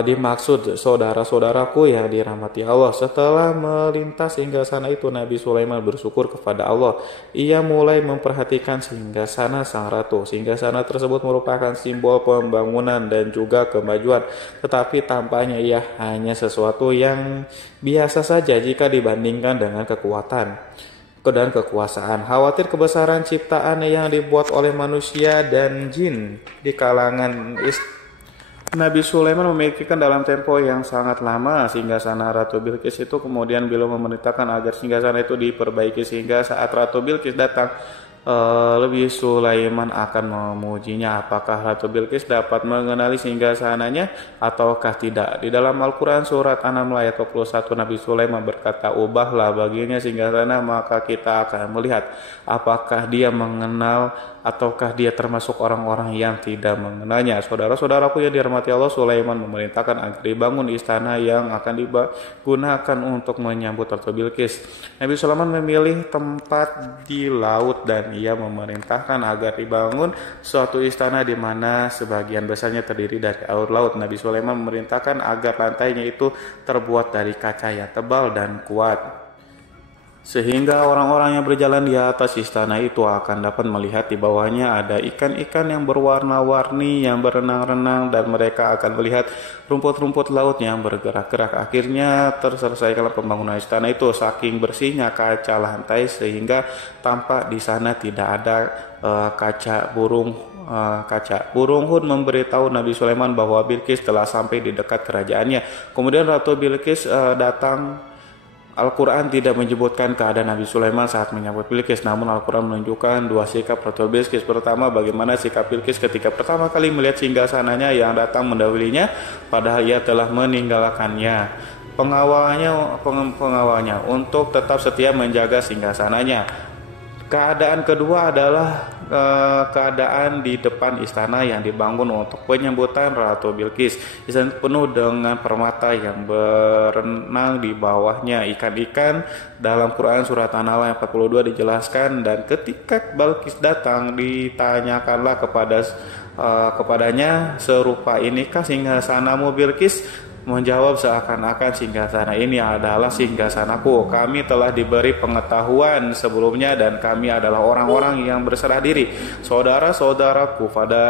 dimaksud. Saudara-saudaraku yang dirahmati Allah, setelah melintas singgasana itu, Nabi Sulaiman bersyukur kepada Allah. Ia mulai memperhatikan singgasana sang ratu. Singgasana tersebut merupakan simbol pembangunan dan juga kemajuan, tetapi tampaknya ia hanya sesuatu yang biasa saja jika dibandingkan dengan kekuatan dan kekuasaan. Khawatir kebesaran ciptaan yang dibuat oleh manusia dan jin di kalangan Nabi Sulaiman memikirkan dalam tempo yang sangat lama singgasana Ratu Bilqis itu. Kemudian beliau memerintahkan agar singgasana itu diperbaiki, sehingga saat Ratu Bilqis datang, Nabi Sulaiman akan memujinya. Apakah Ratu Bilqis dapat mengenali singgasananya ataukah tidak? Di dalam Al-Quran surat An-Naml ayat 21, Nabi Sulaiman berkata, ubahlah baginya singgasana, maka kita akan melihat apakah dia mengenal ataukah dia termasuk orang-orang yang tidak mengenalnya. Saudara-saudaraku yang dirahmati Allah, Sulaiman memerintahkan agar dibangun istana yang akan digunakan untuk menyambut Ratu Bilqis. Nabi Sulaiman memilih tempat di laut dan ia memerintahkan agar dibangun suatu istana di mana sebagian besarnya terdiri dari air laut. Nabi Sulaiman memerintahkan agar lantainya itu terbuat dari kaca yang tebal dan kuat, sehingga orang-orang yang berjalan di atas istana itu akan dapat melihat di bawahnya ada ikan-ikan yang berwarna-warni yang berenang-renang, dan mereka akan melihat rumput-rumput laut yang bergerak-gerak. Akhirnya terselesaikan pembangunan istana itu. Saking bersihnya kaca lantai sehingga tampak di sana tidak ada kaca burung. Burung pun memberitahu Nabi Sulaiman bahwa Bilqis telah sampai di dekat kerajaannya. Kemudian Ratu Bilqis datang. Al-Quran tidak menyebutkan keadaan Nabi Sulaiman saat menyambut Bilqis, namun Al-Quran menunjukkan dua sikap Ratu Bilqis. Pertama, bagaimana sikap Bilqis ketika pertama kali melihat singgasananya yang datang mendahulunya, padahal ia telah meninggalkannya pengawalnya untuk tetap setia menjaga singgasananya. Keadaan kedua adalah keadaan di depan istana yang dibangun untuk penyambutan Ratu Bilqis. Istana penuh dengan permata yang berenang di bawahnya ikan-ikan. Dalam Quran surat An-Naml ayat 42 dijelaskan, dan ketika Bilqis datang ditanyakanlah kepadanya, serupa inikah singgasanamu Bilqis? Menjawab seakan-akan singgasana ini adalah singgasanaku. Kami telah diberi pengetahuan sebelumnya dan kami adalah orang-orang yang berserah diri. Saudara-saudaraku, pada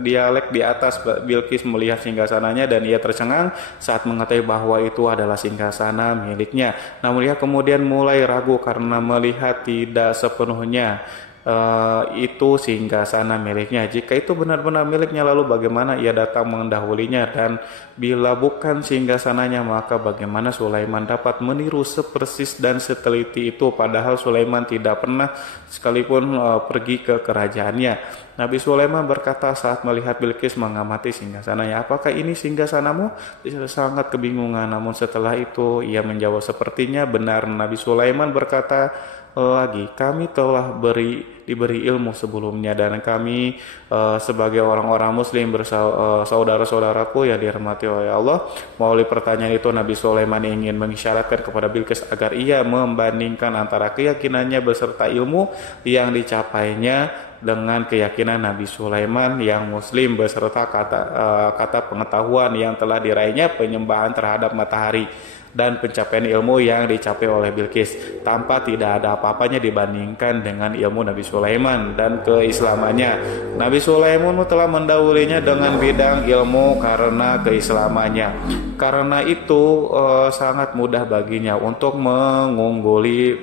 dialek di atas. Bilqis melihat singgasananya dan ia tercengang saat mengetahui bahwa itu adalah singgasana miliknya. Namun ia kemudian mulai ragu karena melihat tidak sepenuhnya itu singgasana miliknya. Jika itu benar-benar miliknya, lalu bagaimana ia datang mendahulinya? Dan bila bukan singgasananya, maka bagaimana Sulaiman dapat meniru sepersis dan seteliti itu, padahal Sulaiman tidak pernah sekalipun pergi ke kerajaannya. Nabi Sulaiman berkata saat melihat Bilqis mengamati singgasananya, "Apakah ini singgasanamu?" Dia sangat kebingungan, namun setelah itu ia menjawab, "Sepertinya benar." Nabi Sulaiman berkata lagi, "Kami telah diberi ilmu sebelumnya, dan kami sebagai orang-orang muslim saudara-saudaraku yang dirahmati oleh Allah." Melalui pertanyaan itu Nabi Sulaiman ingin mengisyaratkan kepada Bilqis agar ia membandingkan antara keyakinannya beserta ilmu yang dicapainya dengan keyakinan Nabi Sulaiman yang muslim beserta kata pengetahuan yang telah diraihnya penyembahan terhadap matahari dan pencapaian ilmu yang dicapai oleh Bilqis, tanpa tidak ada apa-apanya dibandingkan dengan ilmu Nabi Sulaiman dan keislamannya. Nabi Sulaiman telah mendahulunya dengan bidang ilmu karena keislamannya. Karena itu sangat mudah baginya untuk mengungguli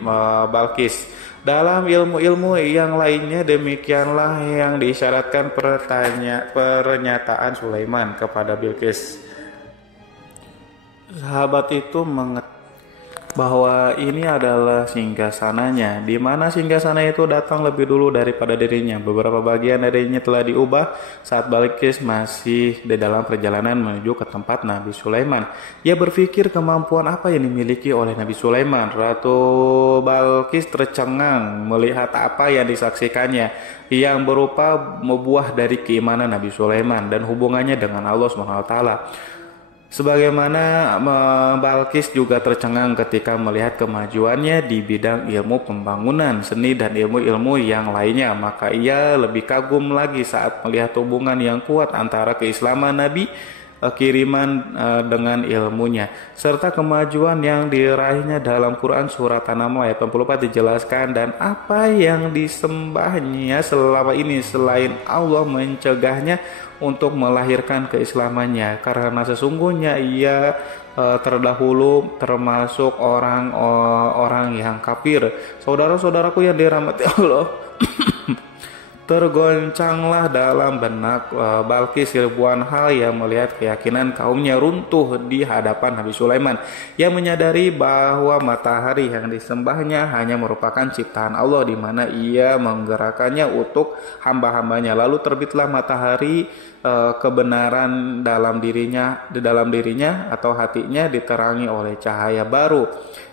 Bilqis. Dalam ilmu-ilmu yang lainnya, demikianlah yang disyaratkan pernyataan Sulaiman kepada Bilqis. Sahabat itu mengetahui bahwa ini adalah singgasananya, di mana singgasana itu datang lebih dulu daripada dirinya. Beberapa bagian darinya telah diubah saat Bilqis masih di dalam perjalanan menuju ke tempat Nabi Sulaiman. Ia berpikir kemampuan apa yang dimiliki oleh Nabi Sulaiman. Ratu Bilqis tercengang melihat apa yang disaksikannya, yang berupa buah dari keimanan Nabi Sulaiman dan hubungannya dengan Allah SWT. Sebagaimana Bilqis juga tercengang ketika melihat kemajuannya di bidang ilmu pembangunan, seni, dan ilmu-ilmu yang lainnya. Maka ia lebih kagum lagi saat melihat hubungan yang kuat antara keislaman Nabi kiriman dengan ilmunya, serta kemajuan yang diraihnya. Dalam Quran surat An-Naml ayat 84 dijelaskan, dan apa yang disembahnya selama ini selain Allah mencegahnya untuk melahirkan keislamannya, karena sesungguhnya ia terdahulu termasuk orang-orang yang kafir. Saudara-saudaraku yang dirahmati Allah, tergoncanglah dalam benak Bilqis ribuan hal yang melihat keyakinan kaumnya runtuh di hadapan Nabi Sulaiman, yang menyadari bahwa matahari yang disembahnya hanya merupakan ciptaan Allah, di mana ia menggerakkannya untuk hamba-hambanya. Lalu terbitlah matahari, kebenaran dalam dirinya atau hatinya diterangi oleh cahaya baru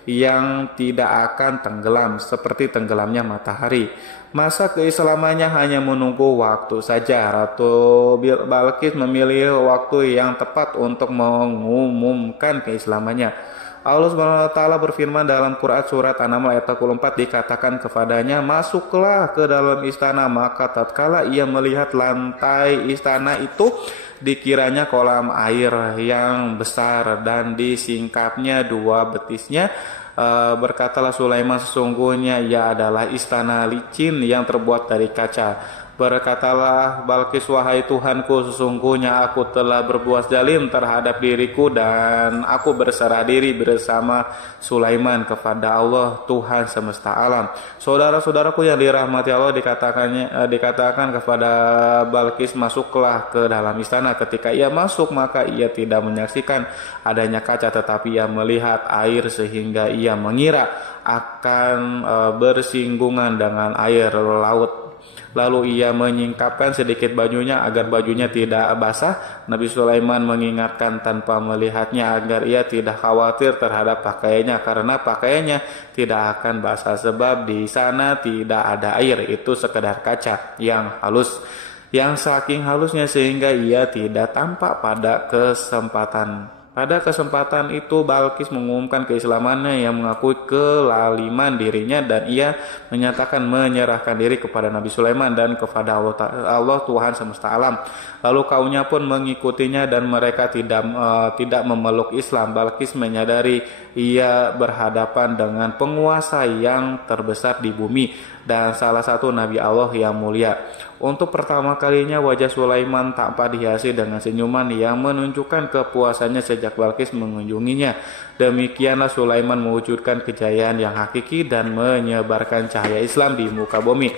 yang tidak akan tenggelam seperti tenggelamnya matahari. Masa keislamannya hanya menunggu waktu saja. Ratu Bilqis memilih waktu yang tepat untuk mengumumkan keislamannya. Allah SWT berfirman dalam Quran surat An-Naml ayat 44, dikatakan kepadanya, "Masuklah ke dalam istana." Maka tatkala ia melihat lantai istana itu, dikiranya kolam air yang besar dan disingkapnya dua betisnya. Berkatalah Sulaiman, "Sesungguhnya ia adalah istana licin yang terbuat dari kaca." Berkatalah Bilqis, "Wahai Tuhanku, sesungguhnya aku telah berbuat zalim terhadap diriku dan aku berserah diri bersama Sulaiman kepada Allah, Tuhan semesta alam." Saudara-saudaraku yang dirahmati Allah, dikatakan kepada Bilqis, "Masuklah ke dalam istana." Ketika ia masuk, maka ia tidak menyaksikan adanya kaca, tetapi ia melihat air sehingga ia mengira akan bersinggungan dengan air laut. Lalu ia menyingkapkan sedikit bajunya agar bajunya tidak basah. Nabi Sulaiman mengingatkan tanpa melihatnya agar ia tidak khawatir terhadap pakaiannya, karena pakaiannya tidak akan basah sebab di sana tidak ada air, itu sekedar kaca yang halus, yang saking halusnya sehingga ia tidak tampak pada kesempatan. Pada kesempatan itu Bilqis mengumumkan keislamannya yang mengakui kelaliman dirinya, dan ia menyatakan menyerahkan diri kepada Nabi Sulaiman dan kepada Allah Tuhan semesta alam. Lalu kaumnya pun mengikutinya dan mereka tidak memeluk Islam. Bilqis menyadari ia berhadapan dengan penguasa yang terbesar di bumi dan salah satu Nabi Allah yang mulia. Untuk pertama kalinya wajah Sulaiman tampak dihiasi dengan senyuman yang menunjukkan kepuasannya sejak Balkis mengunjunginya. Demikianlah Sulaiman mewujudkan kejayaan yang hakiki dan menyebarkan cahaya Islam di muka bumi.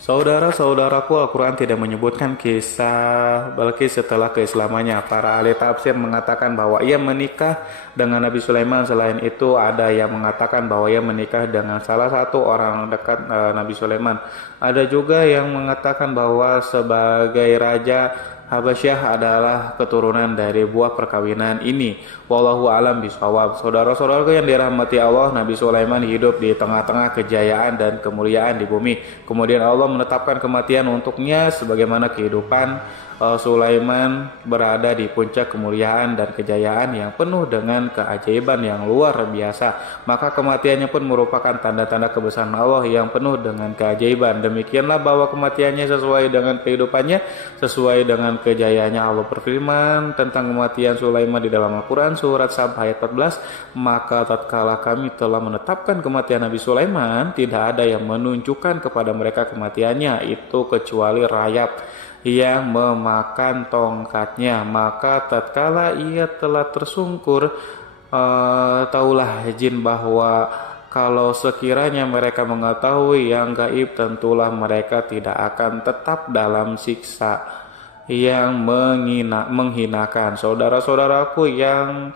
Saudara-saudaraku, Al-Quran tidak menyebutkan kisah Balkis setelah keislamannya. Para ahli tafsir mengatakan bahwa ia menikah dengan Nabi Sulaiman. Selain itu, ada yang mengatakan bahwa ia menikah dengan salah satu orang dekat Nabi Sulaiman. Ada juga yang mengatakan bahwa sebagai raja Habasyah adalah keturunan dari buah perkawinan ini. Wallahu alam bishawab. Saudara-saudaraku yang dirahmati Allah, Nabi Sulaiman hidup di tengah-tengah kejayaan dan kemuliaan di bumi. Kemudian Allah menetapkan kematian untuknya sebagaimana kehidupan Sulaiman berada di puncak kemuliaan dan kejayaan yang penuh dengan keajaiban yang luar biasa. Maka kematiannya pun merupakan tanda-tanda kebesaran Allah yang penuh dengan keajaiban. Demikianlah bahwa kematiannya sesuai dengan kehidupannya, sesuai dengan kejayaannya. Allah berfirman tentang kematian Sulaiman di dalam Al-Quran surat Sab ayat 14. Maka tatkala kami telah menetapkan kematian Nabi Sulaiman, tidak ada yang menunjukkan kepada mereka kematiannya itu kecuali rayap yang memakan tongkatnya. Maka tatkala ia telah tersungkur, taulah jin bahwa kalau sekiranya mereka mengetahui yang gaib, tentulah mereka tidak akan tetap dalam siksa yang menghinakan. Saudara-saudaraku yang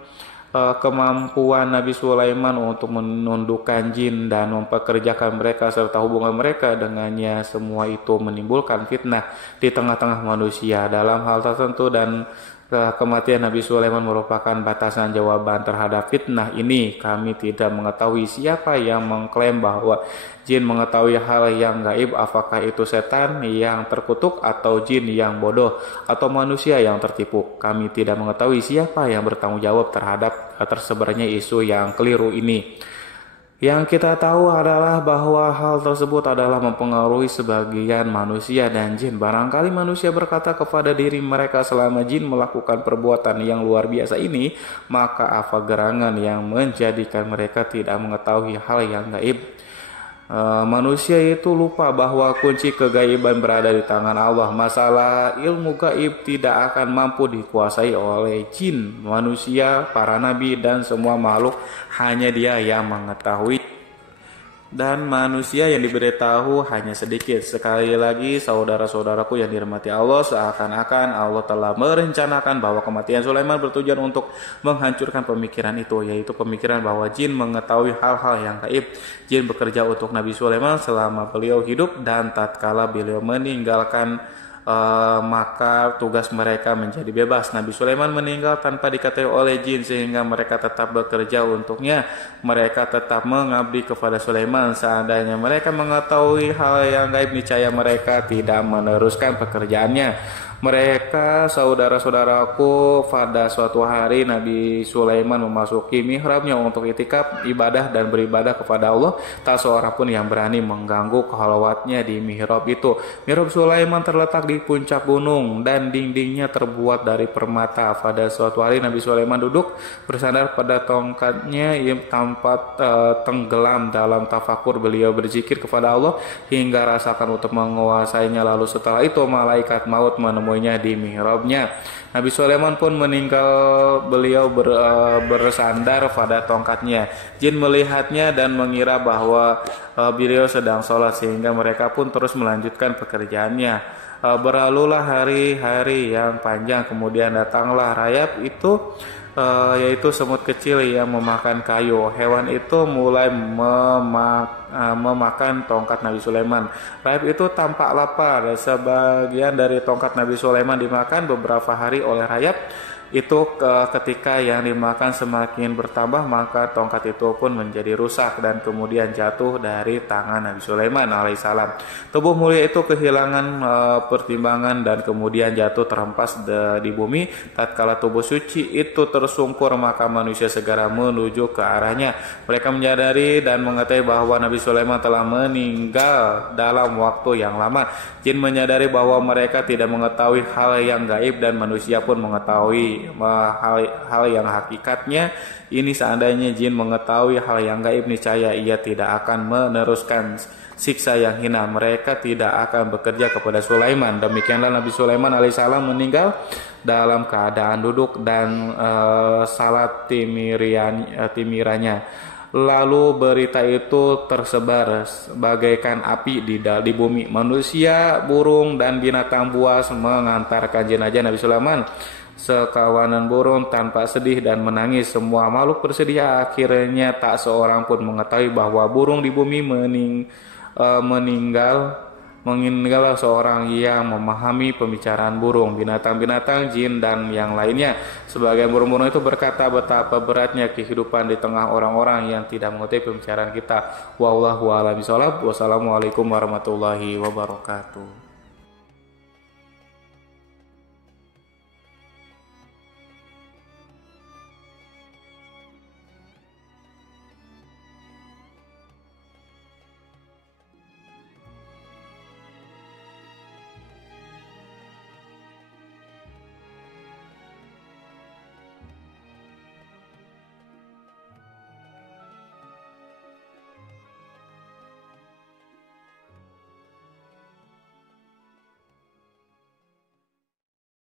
kemampuan Nabi Sulaiman untuk menundukkan jin dan mempekerjakan mereka serta hubungan mereka dengannya, semua itu menimbulkan fitnah di tengah-tengah manusia dalam hal tertentu, dan kematian Nabi Sulaiman merupakan batasan jawaban terhadap fitnah ini. Kami tidak mengetahui siapa yang mengklaim bahwa jin mengetahui hal yang gaib, apakah itu setan yang terkutuk atau jin yang bodoh atau manusia yang tertipu. Kami tidak mengetahui siapa yang bertanggung jawab terhadap tersebarnya isu yang keliru ini. Yang kita tahu adalah bahwa hal tersebut adalah mempengaruhi sebagian manusia dan jin. Barangkali manusia berkata kepada diri mereka, selama jin melakukan perbuatan yang luar biasa ini, maka apa gerangan yang menjadikan mereka tidak mengetahui hal yang gaib? Manusia itu lupa bahwa kunci kegaiban berada di tangan Allah. Masalah ilmu gaib tidak akan mampu dikuasai oleh jin, manusia, para nabi, dan semua makhluk. Hanya Dia yang mengetahui, dan manusia yang diberitahu hanya sedikit. Sekali lagi, saudara-saudaraku yang dirahmati Allah, seakan-akan Allah telah merencanakan bahwa kematian Sulaiman bertujuan untuk menghancurkan pemikiran itu, yaitu pemikiran bahwa jin mengetahui hal-hal yang gaib. Jin bekerja untuk Nabi Sulaiman selama beliau hidup, dan tatkala beliau meninggalkan maka tugas mereka menjadi bebas. Nabi Sulaiman meninggal tanpa diketahui oleh jin, sehingga mereka tetap bekerja untuknya. Mereka tetap mengabdi kepada Sulaiman. Seandainya mereka mengetahui hal yang gaib, niscaya mereka tidak meneruskan pekerjaannya. Mereka, saudara-saudaraku, pada suatu hari Nabi Sulaiman memasuki mihrabnya untuk itikaf, ibadah dan beribadah kepada Allah. Tak seorang pun yang berani mengganggu khalwatnya di mihrab itu. Mihrab Sulaiman terletak di puncak gunung dan dindingnya terbuat dari permata. Pada suatu hari Nabi Sulaiman duduk bersandar pada tongkatnya yang tampak tenggelam dalam tafakur. Beliau berzikir kepada Allah hingga rasakan untuk menguasainya. Lalu setelah itu malaikat maut menemuinya di mihrabnya. Nabi Sulaiman pun meninggal, beliau bersandar pada tongkatnya. Jin melihatnya dan mengira bahwa beliau sedang sholat, sehingga mereka pun terus melanjutkan pekerjaannya. Berlalulah hari-hari yang panjang, kemudian datanglah rayap itu, yaitu semut kecil yang memakan kayu. Hewan itu mulai memakan tongkat Nabi Sulaiman. Rayap itu tampak lapar. Sebagian dari tongkat Nabi Sulaiman dimakan beberapa hari oleh rayap. Itu ketika yang dimakan semakin bertambah, maka tongkat itu pun menjadi rusak dan kemudian jatuh dari tangan Nabi Sulaiman alaihissalam. Tubuh mulia itu kehilangan pertimbangan dan kemudian jatuh terhempas di bumi. Tatkala tubuh suci itu tersungkur, maka manusia segera menuju ke arahnya. Mereka menyadari dan mengetahui bahwa Nabi Sulaiman telah meninggal dalam waktu yang lama. Jin menyadari bahwa mereka tidak mengetahui hal yang gaib dan manusia pun mengetahui hal yang hakikatnya ini seandainya jin mengetahui hal yang gaib niscaya ia tidak akan meneruskan siksa yang hina, mereka tidak akan bekerja kepada Sulaiman. Demikianlah Nabi Sulaiman alaihissalam meninggal dalam keadaan duduk dan salat timiranya. Lalu berita itu tersebar bagaikan api di bumi. Manusia, burung, dan binatang buas mengantarkan jenazah Nabi Sulaiman. Sekawanan burung tanpa sedih dan menangis. Semua makhluk bersedia. Akhirnya tak seorang pun mengetahui bahwa burung di bumi meninggal seorang yang memahami pembicaraan burung, binatang-binatang, jin, dan yang lainnya. Sebagian burung-burung itu berkata betapa beratnya kehidupan di tengah orang-orang yang tidak mengetahui pembicaraan kita. Wallahu a'lam bishawab. Wassalamualaikum warahmatullahi wabarakatuh.